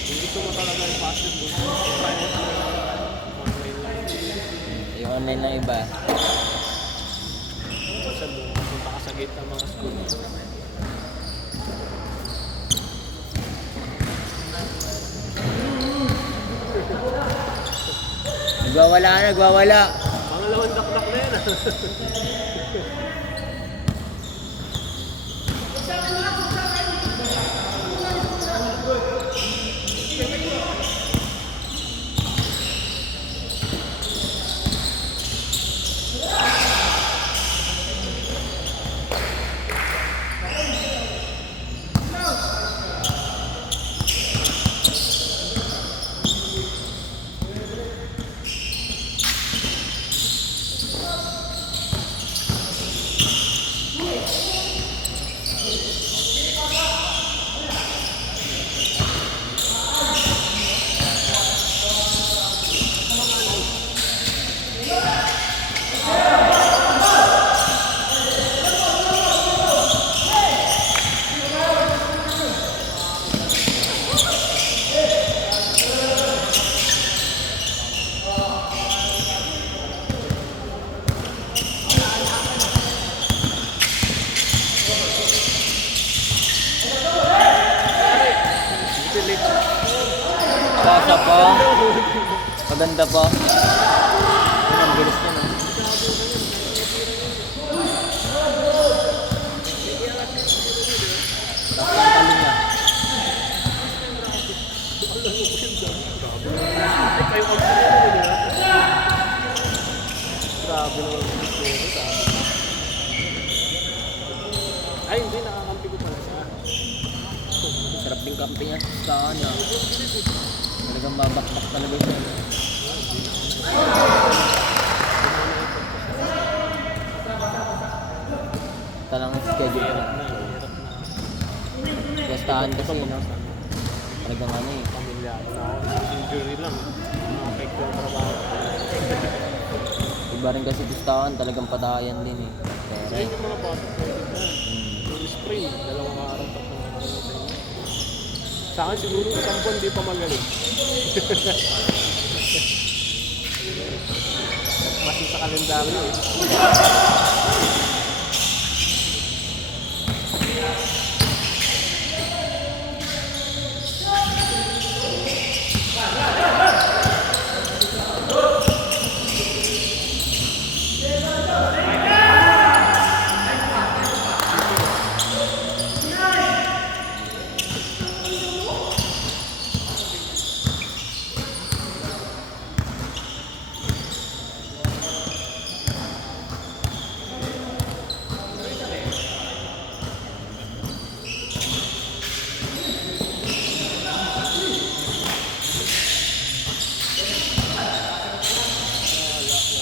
Kung gusto mo talaga yung basketball, tryout mo na online lang. Yung online na iba. Basta mo, punta ka sa gate ng mga school. Nagwawala. Pangalawang dakdak na yan. Pasa pa. Maganda pa. Ayun, ang bilis niya, no? Tapos ang talo niya. ginawa mo sa akin. Ay, hindi, nakakampi ko pala siya. Sarap din kampi niya sa kanya. Talagang babakbak talaga siya. Talagang schedule ko na. Gastahan kasi, no? Talagang ano eh. Pamilyado na ako. Injury lang. Nakapekto ang trabaho. Iba rin kasi gustahan, talagang patayan din eh. Sa inyo mga bata, pwede na. Yung spring, 2 araw, 3 araw sa inyo. Sa akin siguro, 1 buwan di pa magaling. Kasi sa kalendaryo eh.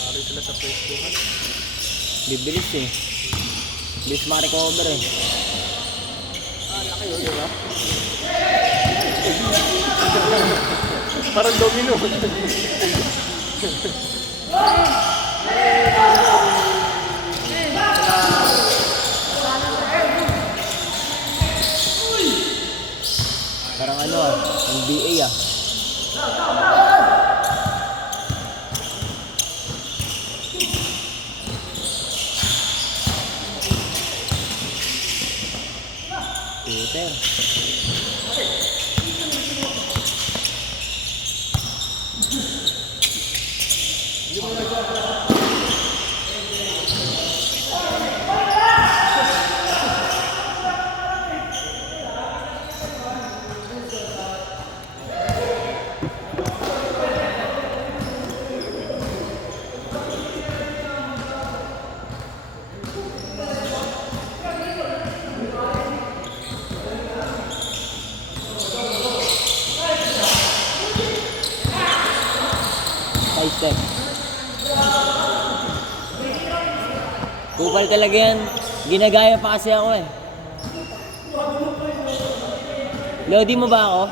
Nari sila sa Facebook. Bibilis eh. Bilis ma-recover eh. Laki yun, di ba? Parang domino. Parang ano ah, NBA ah. Peter. Step. Kupal talaga yan. Ginagaya pa kasi ako eh. Lodi mo ba ako?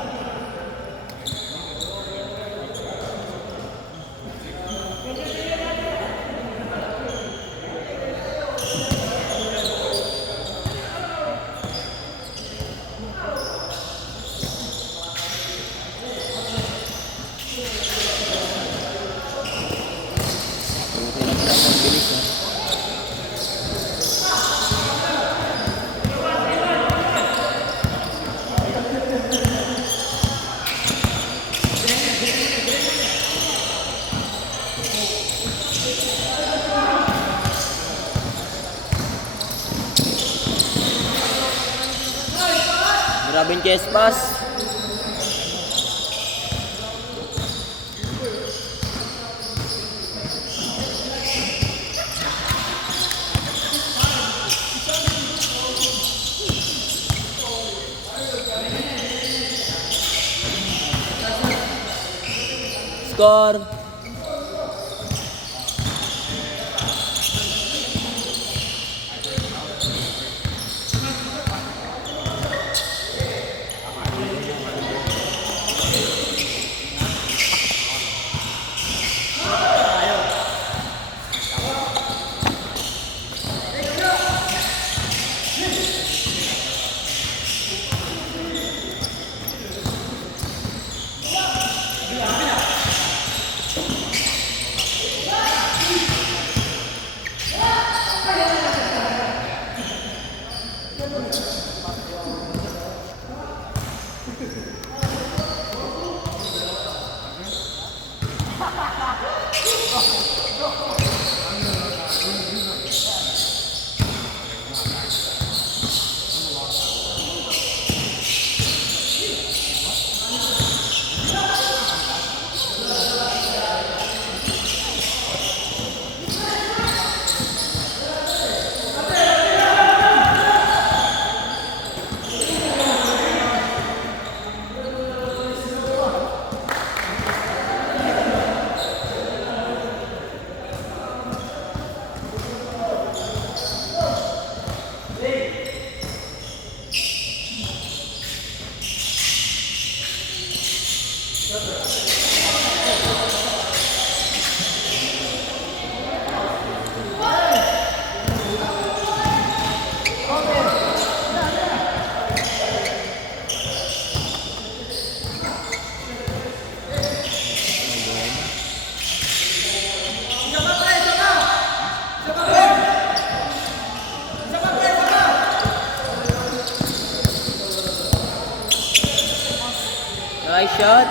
Grabe yung chest pass. Score. Nice shot.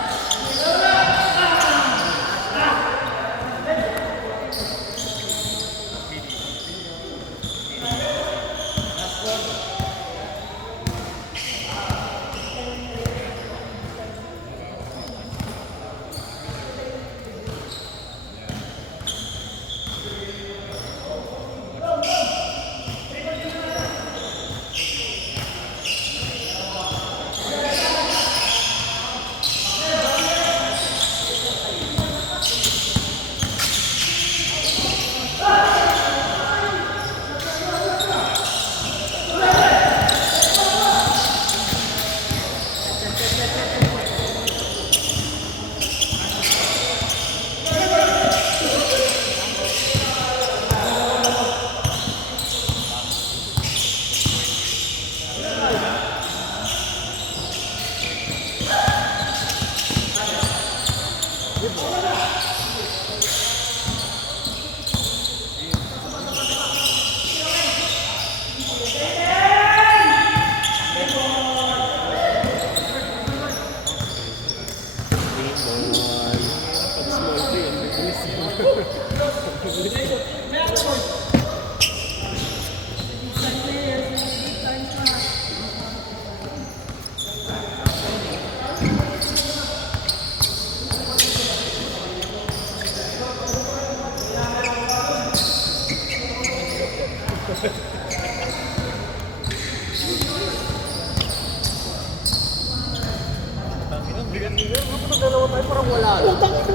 Utang ko.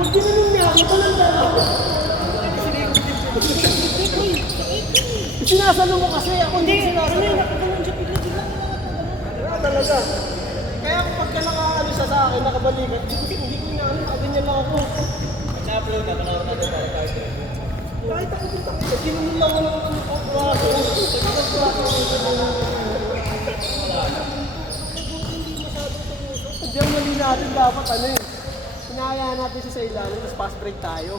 Pag ginanong niya ako, walang dalawa. Sinasalo mo kasi ako hindi sinasalo. Hindi, nakagalan siya bigla-bigla. Talaga. Kaya kung pagka nakaano siya sa akin, nakabalikan, hindi ko inaano, nakaganyan lang ako. Sa-upload na, panahon na doon para tayo. Kahit ako dito, ginanong lang ako ng braso. Diyan mali natin dapat ano eh. Hinahayaan natin siya sa ilalim, tapos fast break tayo.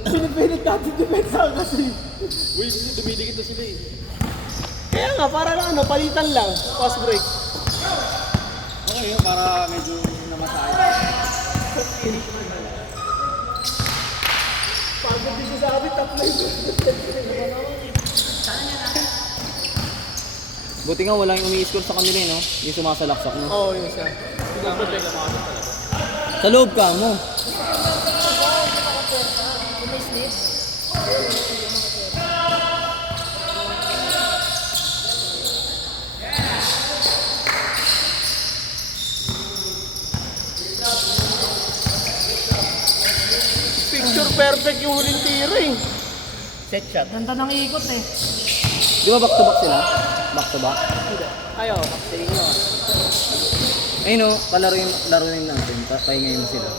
Pinipilit natin depensa kasi. Uy, dumidikit na sila eh. Kaya nga, para na ano, palitan lang, fast break. Okay yun, para medyo namasahe. Pagod din siya sa akin, tatlo yun. Buti nga wala yung umi-score sa kanila, no? Yung sumasalaksak, no? Oo, yun siya. Sa loob ka mo. Picture perfect yung huling tiro eh. Set shot. Ganda ng ikot eh. Di ba back to back sila? Back to back? Ayaw, sa inyo. Ayun, no? Laruin natin. Pahingayin mo sila.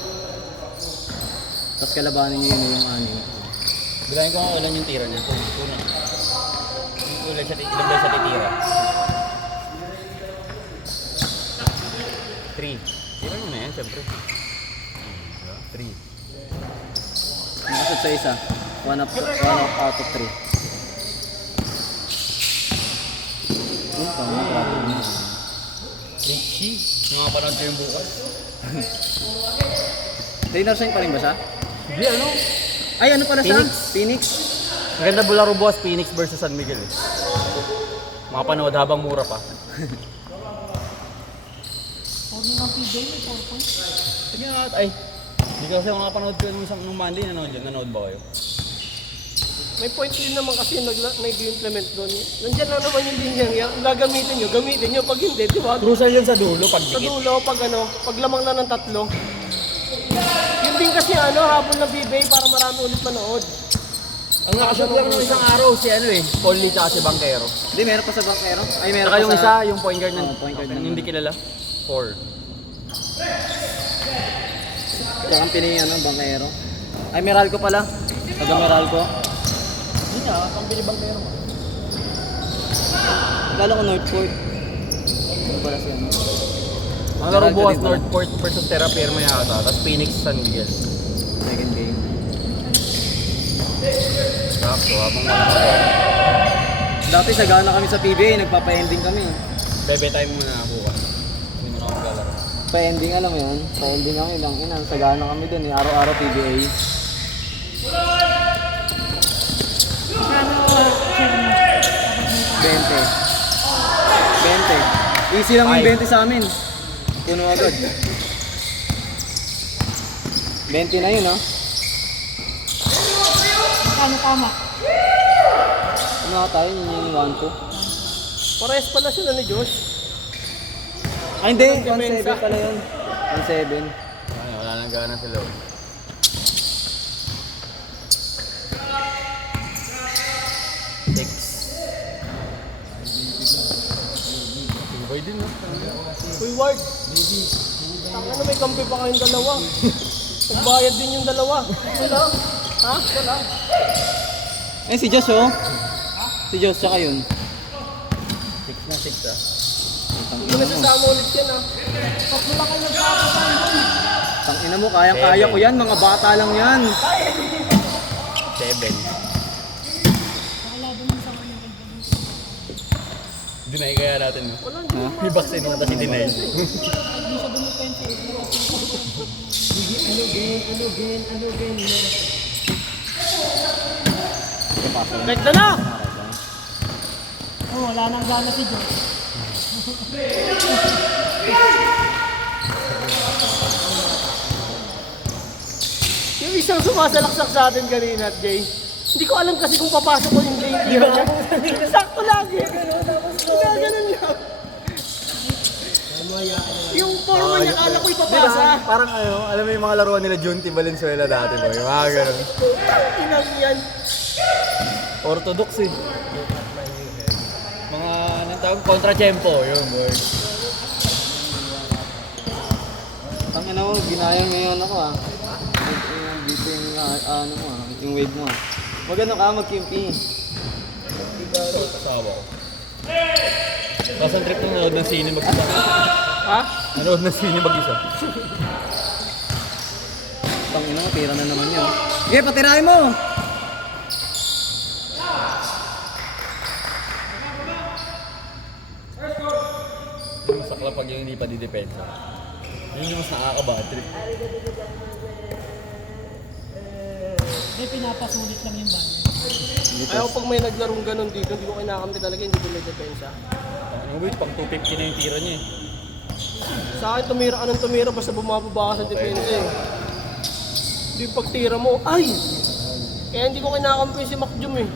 Tapos kalabanin nyo yun yung anin. Bilahin ko kung ilan yung tira niya. Una. Ilan siya titira. 3. Tira mo na yan, siyempre. 3. Nakasot sa isa. One out of 3. Yung tama, grabe mo. Richie. Nakapanood ko yung bukas. Trainer sign pa rin ba siya? Hindi, ano? Ay, ano pala siya? Phoenix. Phoenix. Maganda bularo boss, Phoenix versus San Miguel. Makapanood habang mura pa. Ay, hindi kasi ako nakapanood ko nung Monday, nanood ba kayo? May point din naman kasi nag-implement doon. Nandiyan lang naman yung linyang yan. Kung gagamitin nyo. Pag hindi, di ba? Crucial yun sa dulo pag Sa dikit. dulo, pag lamang na ng tatlo. Yun din kasi habol na bibay para marami ulit manood. Ang nakashoot lang ng isang araw si Paul Lee tsaka si Banquero. Hindi, meron pa sa bankero. Ay, meron Saka pa yung sa... isa, yung point guard ng point guard ng- hindi kilala. 4. Kakampini ano, Bangkero. Ay, Meralco pala. Taga Meralco. Hindi na, pambili bang meron. Akala ko Northport. Ano pala siya, no? Ang laro Meralco bukas, din pala. Northport versus Terra Firma yata. Tapos Phoenix, San Miguel. Second game. Sakto, habang wala. Dati sagana kami sa PBA, nagpapa-ending kami. Bebe tayo muna bukas. Hindi mo na ako maglalaro. Pa-ending, alam mo yun? Pa-ending kami lang. Inan, sagana kami dun eh. Araw-araw PBA. Kano, check mo. 20. Easy lang yung 20 sa amin. Puno agad. 20 na yun, no? Kano tama? Ano ka tayo? Yun yung 1-2. Parehas pala sila ni Josh. Ay, hindi. Depensa. 1-7 pala yun. 1-7. Ay, wala nang gana sila. Six. Tibay din, no? Uy, Ward. Tanga na may kampi pa kayong dalawa. Nagbayad din yung dalawa. Wala. Ha? Wala. Eh, si Josh, oh. Si Josh, tsaka yun. Six na, six, ah. Hindi na sasama ulit yan, ha? Tatlo lang kayo nagkakasahan doon. Tangina mo, kayang-kaya ko yan. Mga bata lang yan. Seven. Nakalaban mo sa kanya. Dinay kaya natin, no? Wala. Ha? May vaccine mo, tapos dinay. Hindi siya dumipensa. Ganda na! Oh, wala nang gana si Joe. Yung isang sumasalaksak sa atin kanina, Jay. Hindi ko alam kasi kung papasok ko yung Jay. Di ba? Sakto lagi. Ganun lang. Yung forma niya, kala ko ipapasa. Parang ano, alam mo yung mga laruan nila Junti Valenzuela dati, boy. Mga ganun. Inang yan. Orthodox eh. Mga, anong tawag? Kontra-tempo, yun, boy. Tangina mo, ginayang ngayon ako, ah. Dito yung, ano mo, ah. Yung wave mo, ah. Magano ka, mag-kimpi. Kasama ko. Tapos ang trip nung nanood ng sine mag-isa. Ha? Nanood ng sine mag-isa. Tangina mo, tira na naman yun. Sige, patirahin mo! Yung masakla pag yung hindi pa didepensa. Yun yung mas nakaka-bad trip. Hindi, pinapasulit lang yung banda. Ayaw pag may naglarong ganun dito, hindi ko kinakampi talaga, hindi ko may depensa. Ang wait, pang 250 na yung tira niya eh. Sa akin, tumira ka ng tumira basta bumababa ka sa depensa eh. Hindi yung pagtira mo, ay! Kaya hindi ko kinakampi si Macjum eh.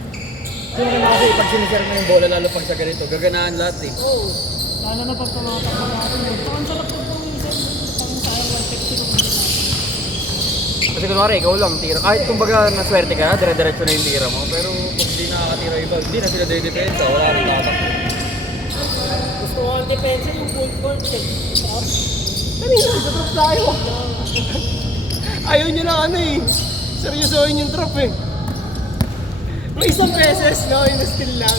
Kung naman kasi pag sinisira mo yung bola lalo pag sa ganito, gaganaan lahat eh. Oo. Lalo na pag tumatakbo natin. Ito ang sarap ng pangisip. Pang tayo 150 kung hindi natin. Kasi kunwari, ikaw lang, tira. Kahit kumbaga naswerte ka, dire-diretso na yung tira mo. Pero pag hindi nakakatira iba, hindi na sila dire-depensa, wala rin tatakbo. Gusto ko ang depensa yung full court eh. Kanina, sa drop tayo. Ayaw nyo na ano eh. Seryosohin yung drop eh. May isang beses, no? Yung still lang.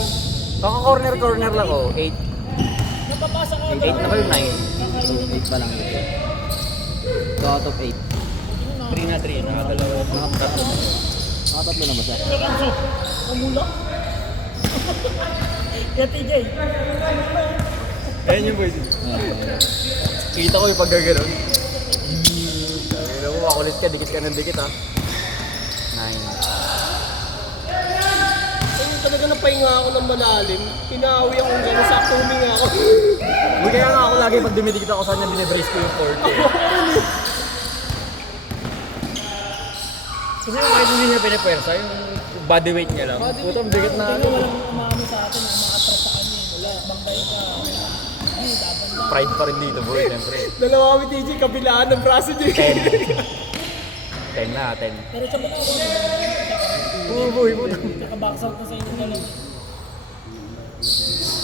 Baka corner-corner lang ako, 8. Napapasa ka 8 na kayo, 9. So, 8 pa lang ito. 2 out of 8. 3 na 3, nakadalawa. Nakatatlo na ba siya? Kamula. Kaya TJ. Ayan yung boys. Kita ko yung paggaganon. Sabi mo, makulit ka, dikit ka ng dikit ha. 9. Kaya talaga napahinga ako ng malalim. Pinawi ako ng gano'n, sakto huminga ako. Uy, kaya nga ako lagi pag dumidikit ako sa kanya, binibrace ko yung 40. Kasi kahit hindi niya pinipwersa, yung body weight niya lang. Putang bigat na Tingnan walang umano sa atin. Ang makatras sa kanya. Wala. Bangkay ka. Hindi, laban lang. pride pa rin dito, boy, siyempre. Dalawa kami TJ, kabilaan ng braso niya. 10 na, 10. Pero sabi ko, Oo, boy, putang. nakabox out na sa inyo dalawa.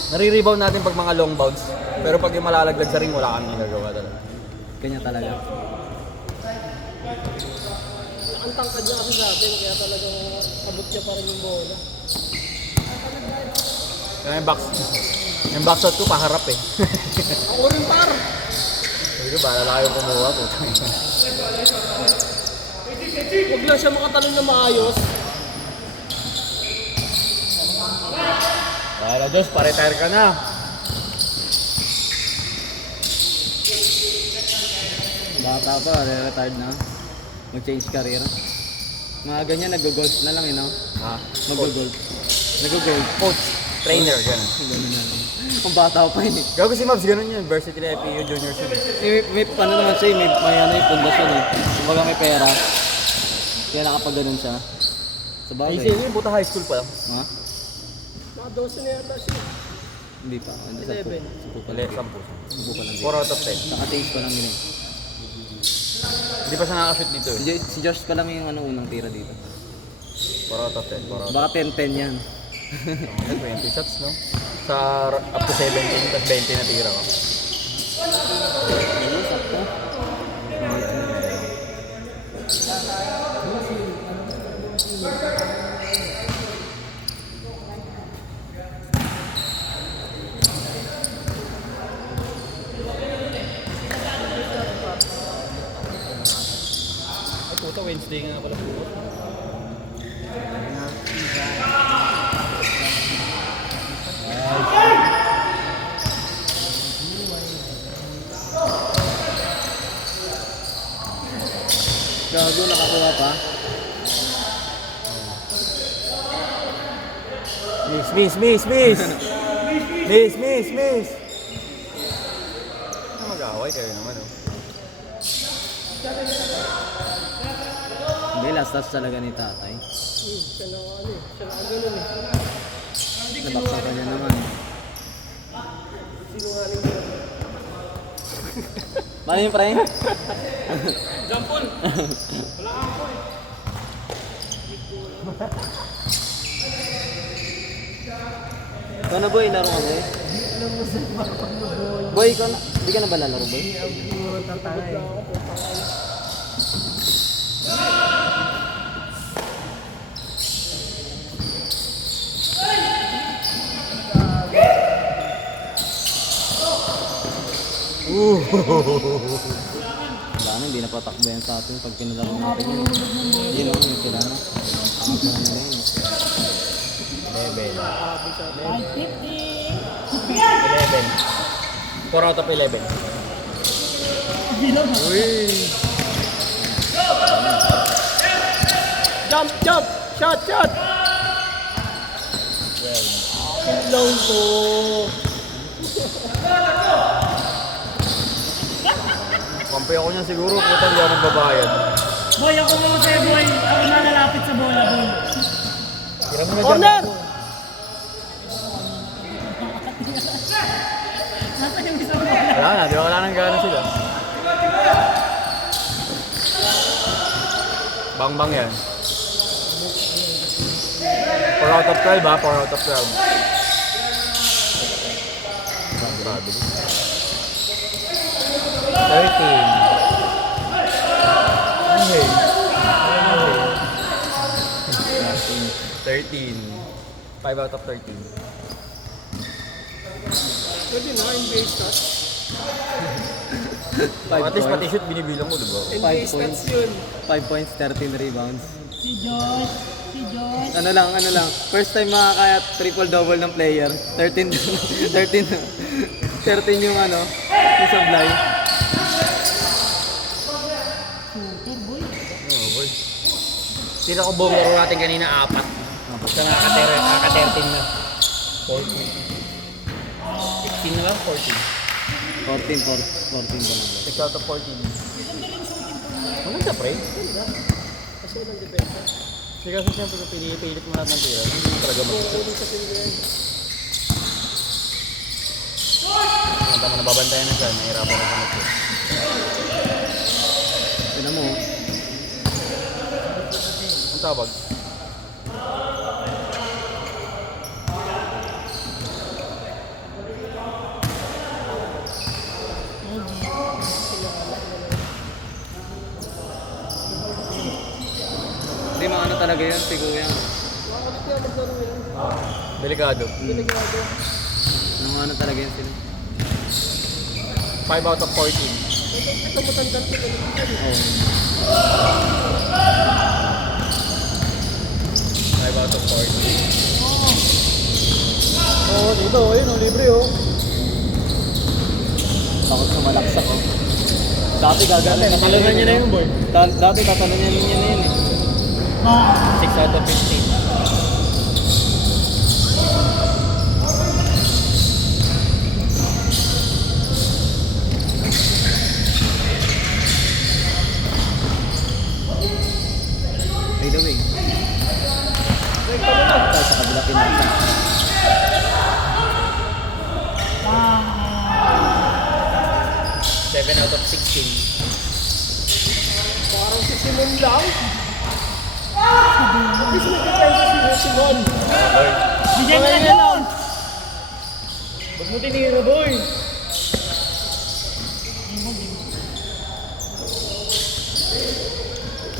Nare-rebound natin pag mga long bounce. Pero pag yung malalaglag sa ring, wala kang ginagawa talaga. Kanya talaga. Ang tangkad niya kasi sa atin, kaya talagang abot niya pa rin yung bola. Kaya yung box shot ko paharap eh. Ako rin par! Sabi ko, bahala kayo kumuha po. Huwag lang siya makatalon na maayos. Bahala Diyos, pa-retire ka na. Bata pa, re-retired na. Mag-change career. Mga ganyan, nag-golf na lang, no? Ha? Mag-golf. Nag-golf. Coach, trainer, gano'n. Ganun na lang. Kung bata pa yun eh. Gago si Mavs, gano'n yun. Varsity na FPU Junior Sim. May ano naman siya, may ano yung pundasyon eh. Kumbaga may pera. Kaya nakapag-ganun siya. Sa bagay. Easy yun, buta high school pa lang. Ha? Mga 12 na yata siya. Hindi pa. Ano, 11. Sampu pa Ulit, lang. 10. Sampu pa lang. 4 out of 10. Naka-change pa lang yun eh. Hindi pa siya nakaka-shoot dito eh. Si Josh pa lang yung ano, unang tira dito. 4 out of 10, 4 out of 10. Baka 10-10 yan. 20 shots, no? Sa up to 17, tapos 20 na tira ko. Ayun, sakto. Ay puta, Wednesday nga pala po. Gago, nakakuha pa. Miss! Mag-away kayo naman, oh. Hindi, last touch talaga ni tatay. Siya na ano eh. Siya na ganun eh. Nabaksan ka niya naman. Sinungaling ko. Paano yung pre? Jampol! Ikaw na boy, laro ka boy? Boy, ikaw na, hindi ka na ba lalaro boy? Puro tatay. Wala na, hindi na patakbo yan sa atin pag pinalaro natin yun. Yun o, yung sila na. Ang sila na yun. 11. 550. 11. 4 out of 11. Uy! Jump! Shot! Long ko. Kampi ako niya siguro, puta hindi ako nagbabayad. Boy, ako mo sa'yo, boy. Ako na lalapit sa bola, boy. Tira mo na Corner! Nasa yung isang bola. Wala na, di ba wala nang gana sila. Bang yan. 4 out of 12 ha, 4 out of 12. Grabe. 13. Hey. 13. 5 out of 13. Pwede na, NBA stats. At least pati shoot binibilang ko, diba? NBA 5 points. stats yun. 5 points, 13 rebounds. Si Josh. Ano lang. First time makakaya triple-double ng player. 13 yung ano, yung sablay. Shooter, boy. Oo, boy. Sila ko bumuro natin kanina 4. Sa nakaka-13 na. 14. 16 na lang, 14. 14 pa lang. 6 out of 14. Maganda, pre. Kasi walang depensa. Kasi kasi siyempre kung pinipilit mo lahat ng tira, hindi mo talaga mag-shoot. Kunin sa pinigyan. Ang tama nababantayan na siya, nahirapan na siya mag-shoot. Tignan mo. Ang tawag? talaga yun, si Kuya. Makakulit kaya maglaro yan. Delikado. Delikado. Ano talaga yun sila. 5 out of 14. Ito matandang ito. Oo. 5 out of 14. Oo, dito, ayun, libre oh. Takot sa malaksak, oh. Dati gagaling. Tatalunan niya na yung boy. Dati tatalunan niya na yun, eh. 6 out of 15. By the way. Tayo sa kabila pinasa. Seven out of 16. Parang si Simon lang. At least nag-defense si Simon. Bigyan ka na doon! Ba't mo tinira, boy?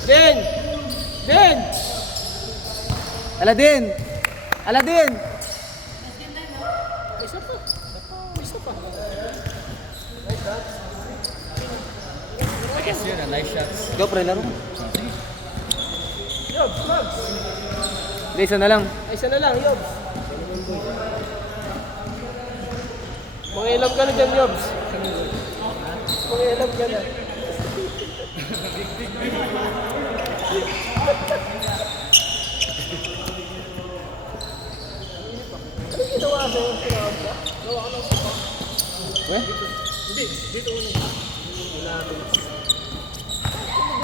Den! Den! Aladin! Aladin! Isa pa. Isa pa. I guess yun, nice shots. Ikaw, pre, laro mo. Yobs, Mags. Hindi, isa na lang. Ay, isa na lang, Yobs. Mga ilam ka na dyan, Yobs. Mga ilam ka na. Ano ginawa sa'yo? Sinawag ka? Gawa ka ng sopa? Eh? Hindi, dito ulit.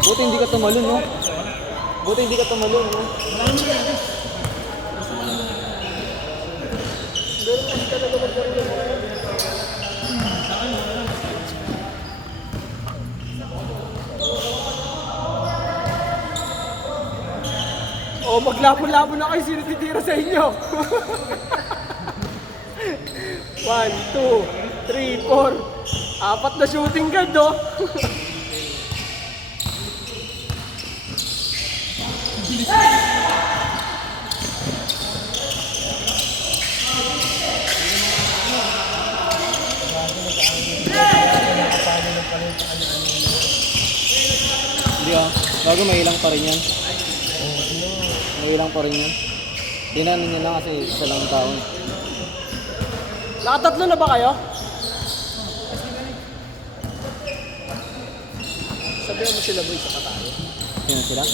Buti hindi ka tumalon, no? Buti hindi ka tumalon, no? Meron kasi talaga magkaroon. Oh, maglabo-labo na kayo, sino titira sa inyo? 1, 2, 3, 4. 4 na shooting guard, oh. Hindi, ah. Bago may ilang pa rin yan. May ilang pa rin yan. Dinanin niya lang kasi isa lang taon. Nakatatlo na ba kayo? Sabihan mo sila, boy, sa katayo. Sino sila?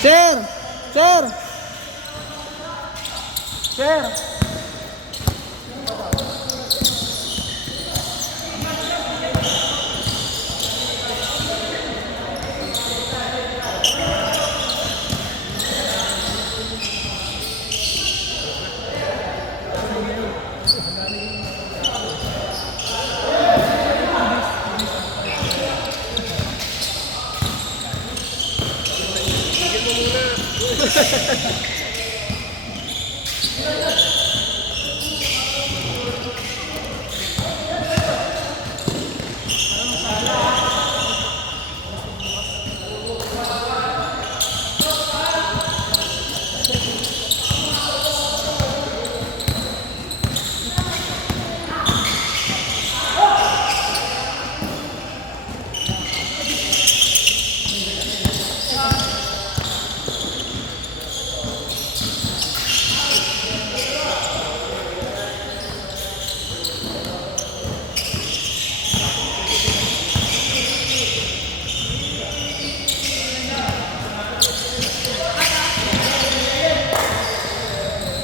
Sir! Sir! Sir!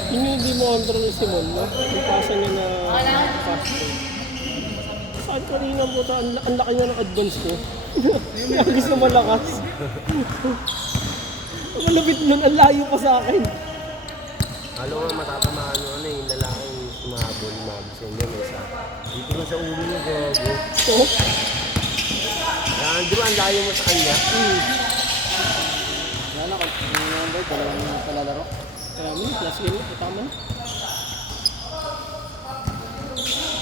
Hindi mo control ni Simon, no? Yung pasa niya na fast break. Saan kanina po ito? Ang laki niya ng advance ko. Agis na malakas. Malapit nun, ang layo pa sa akin. Halo nga matatamaan yung ano yung lalaking sumabol, mabis hindi may isa. Dito na sa ulo niya, gago. So, Kaya di ba ang layo mo sa kanya? Yan ako. Yung number, dalawang palalaro. marami, last game na, tama.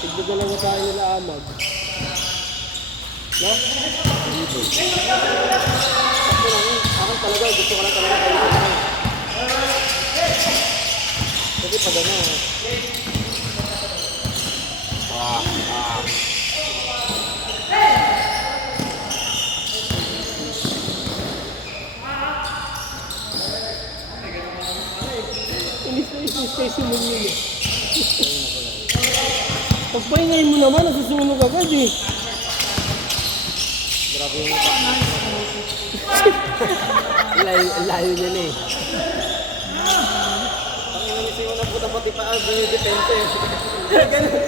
Tigdadalawa tayo nila Amag. No? Ako lang, ako gusto ko lang talaga kayo sa mga. Kasi pag ano, Inis na inis kay Simon yun eh. Pagpahingayin mo naman, nasusunod agad eh. grabe yung layo niya na eh. Ang inamisi mo na puta pati paas doon yung depensa eh.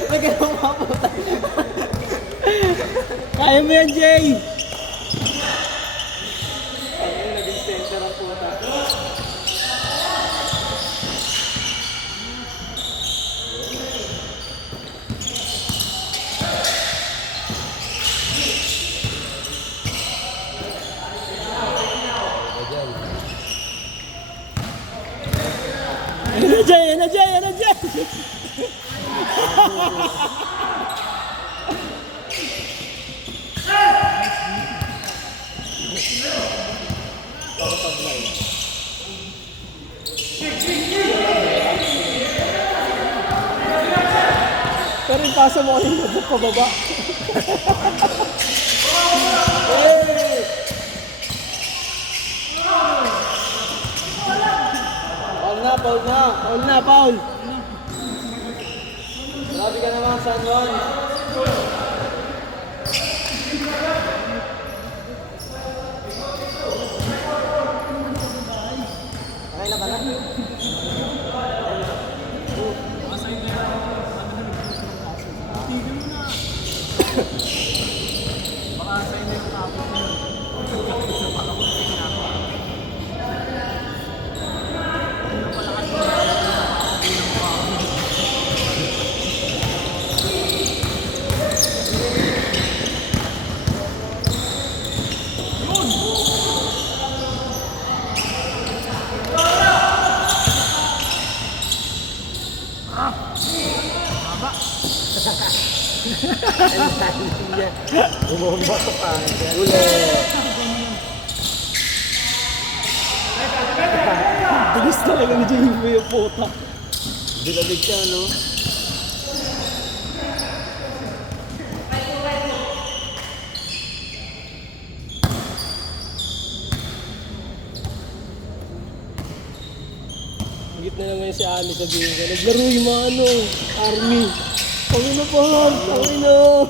May ganun maputa. Kaya mo yan, Jay! Ang naging center ang puta. Yan na, Jay! Yan na, Jay! Yan na, Jay! Pero yung pasa mo kanina, nabuk pababa. Paul na, Paul na. Paul na, Paul! Grabe ka naman, San Juan. Okay na ba na? Bumomba ka pa. Bilis talaga ni Jay mo yung puta. Bilabig siya, no? Higit na lang ngayon si Ali sabihin ko. Naglaro yung mga ano, army. Pangino po, pangino.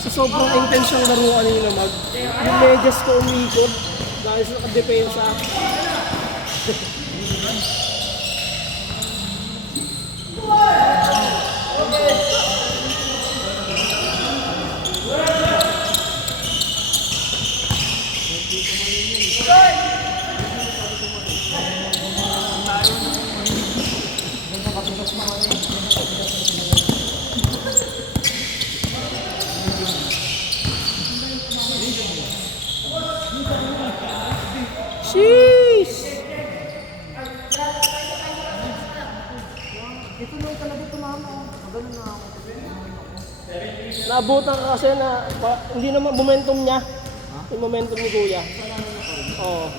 Sa sobrang intense yung laro kanina yung medyas ko umikot dahil sa nakadepensa. Sheesh! Naabutan ka kasi na hindi naman momentum niya. Yung momentum ni Kuya. Oo.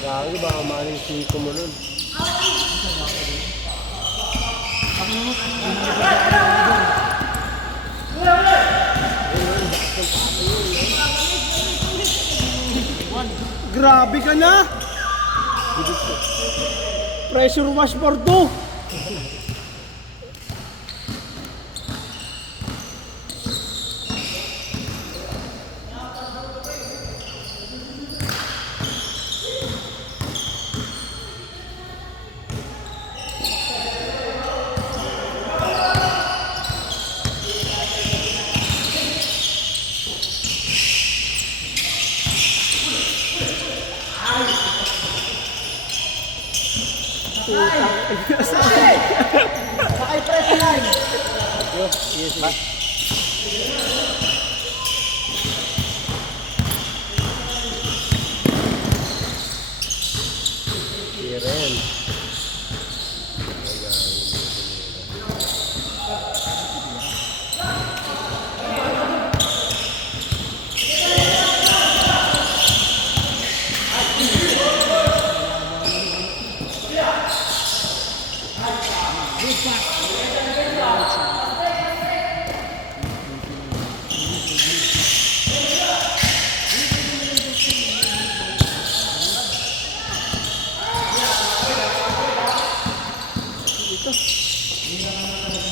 Grabe, baka maling siko mo nun. Grabe ka na! Pressure wash for 2.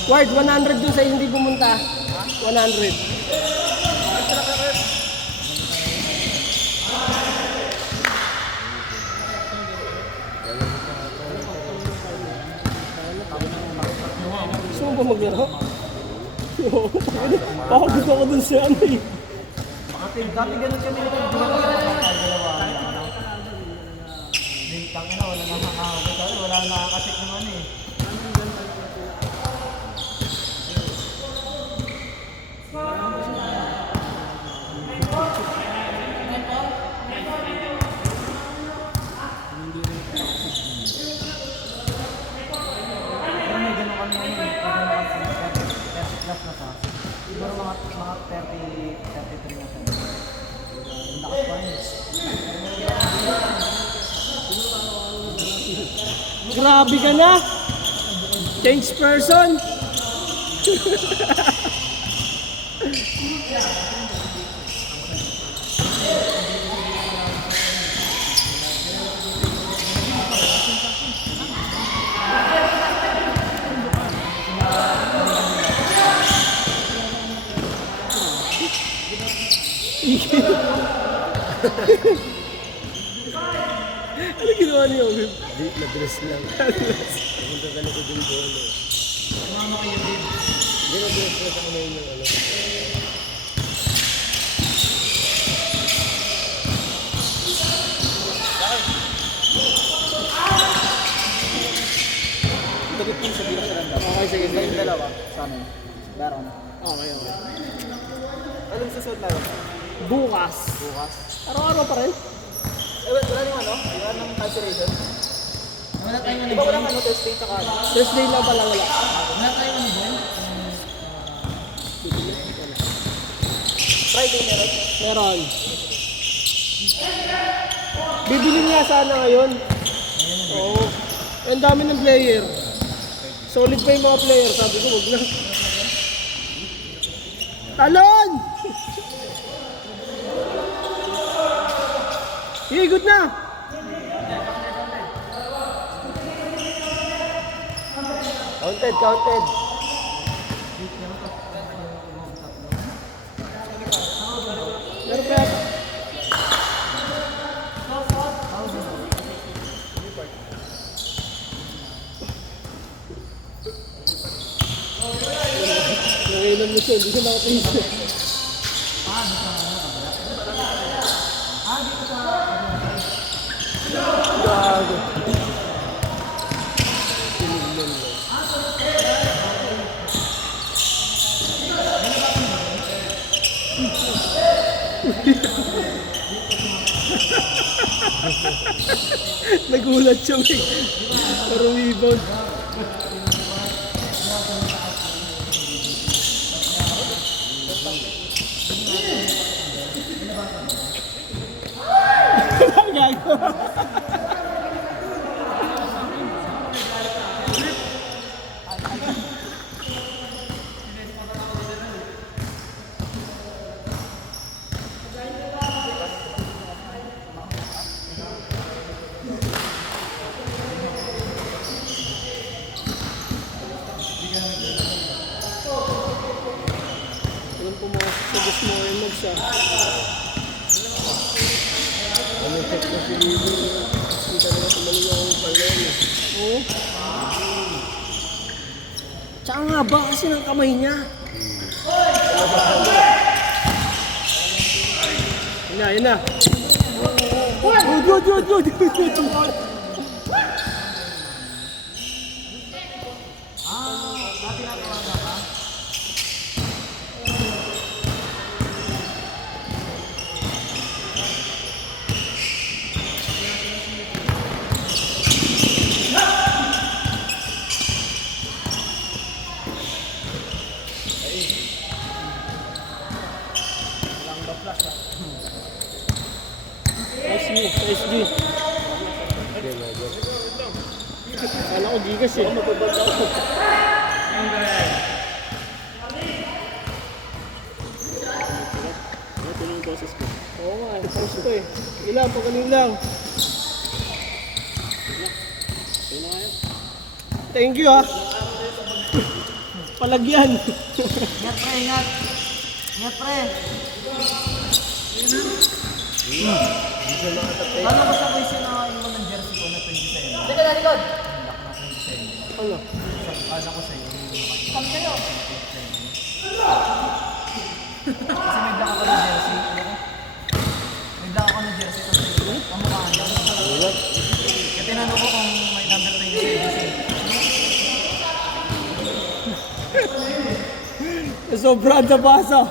Ward, 100 dun sa hindi pumunta. 100. Gusto mo ba maglaro? Pagod ako dun sa ano eh. Dati ganun kami nito, hindi ako nakakagalawa. Bintang na, wala na makakagalawa, wala na nakakatik naman eh. Siguro mga 30, 33 na siya. Ang lakas pa rin. Grabe ka na! Change person! Ano ginawa niyo? Di, nag-dress lang. Punta ka na ko din doon. Hindi, nag-dress lang ako ngayon yung ano. Dagit yung sabihin sa randa. Okay, sige, sige. Yung dalawa, sa amin. Meron. Okay, okay. Anong susunod na yun? Bukas. Bukas. Araw-araw pa rin. Eh, wala yung ano? Wala nang cancellation? Wala tayong ano. Di ba walang ano, Thursday tsaka ano? Thursday lang pala wala. Wala tayong ano doon? Friday meron? Meron. Bibili nga sana ngayon. Oo. Ang dami ng player. Solid pa yung mga player. Sabi ko, wag na. Talon! Iigot na! Counted, counted. Meron pa yata. Nangilan mo siya, hindi siya nakatingin. Gago. Nagulat siya, may. Pero rebound. Gago. Walang pumasok sa bus mo ngayon magsa. Ano check na si Lili? Hindi talaga tumaling ako pala yun. Oo. Tsaka nga ba kasi ng kamay niya? Yun na, yun na. Good. SG. Kala ko gigas eh. Mapabata ako. Ito yung boses ko. Oo nga, post ko eh. Ilang, pagaling lang. Thank you ha. Palagyan. Ingat pre, ingat. Ingat pre. Paano ba sa voice yun na yung ng jersey ko na 27? Dito na likod. Ano? Kala ko sa'yo. Come kayo. Kasi may black ako ng jersey. May black ako ng jersey. Tapos pamukhaan lang. Kaya tinanong ko kung may number 27. Sobrang nabasa.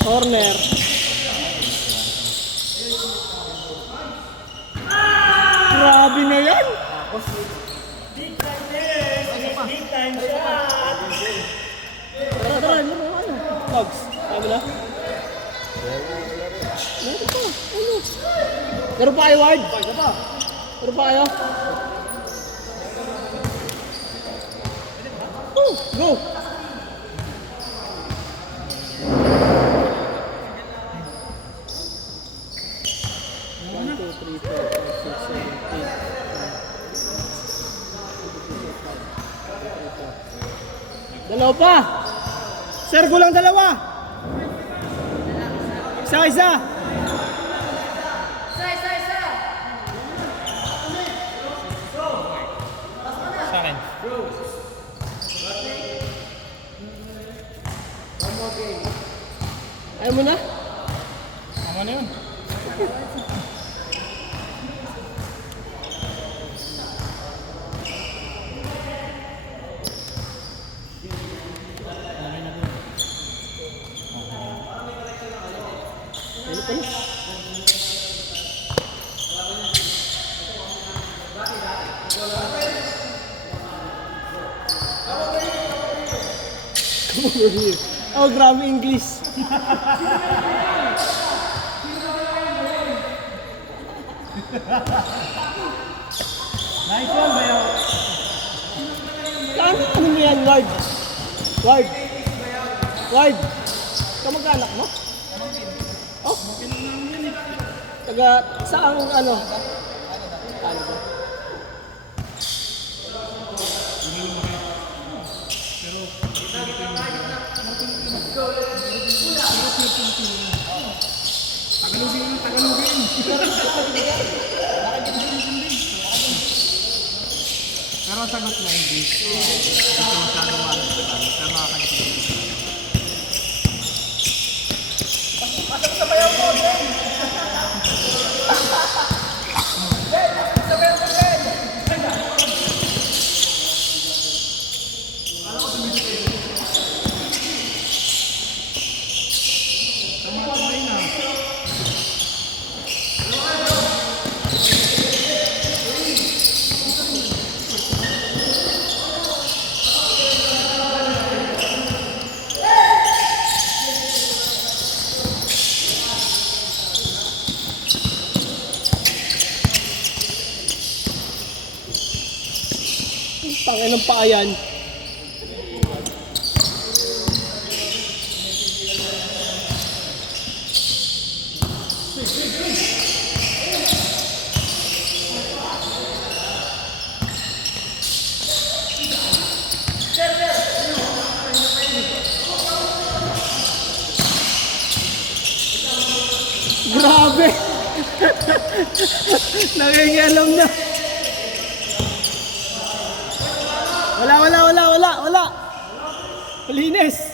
Corner. Grabe na yan. Tara, ano? Logs. Sabi na? Meron pa. Ano? Meron pa kayo, Ward? Meron pa kayo? Oh, go! Dalawa pa. Sir, kulang dalawa. Isa. Sa akin. Ayaw mo na? Tama na yun. Ano pa na? Come over here. Oh, grabe English. Nice one, Bayo. Ano mo yan, Ward? Ward! Kamag-anak mo? Oh? Taga, saan ano? Ano ba? Pero ang sagot na English. Ito masyado mahal. Pero makakaintindi. Tangin ng paa yan. Grabe! Nangingialam na. Wala. Malinis.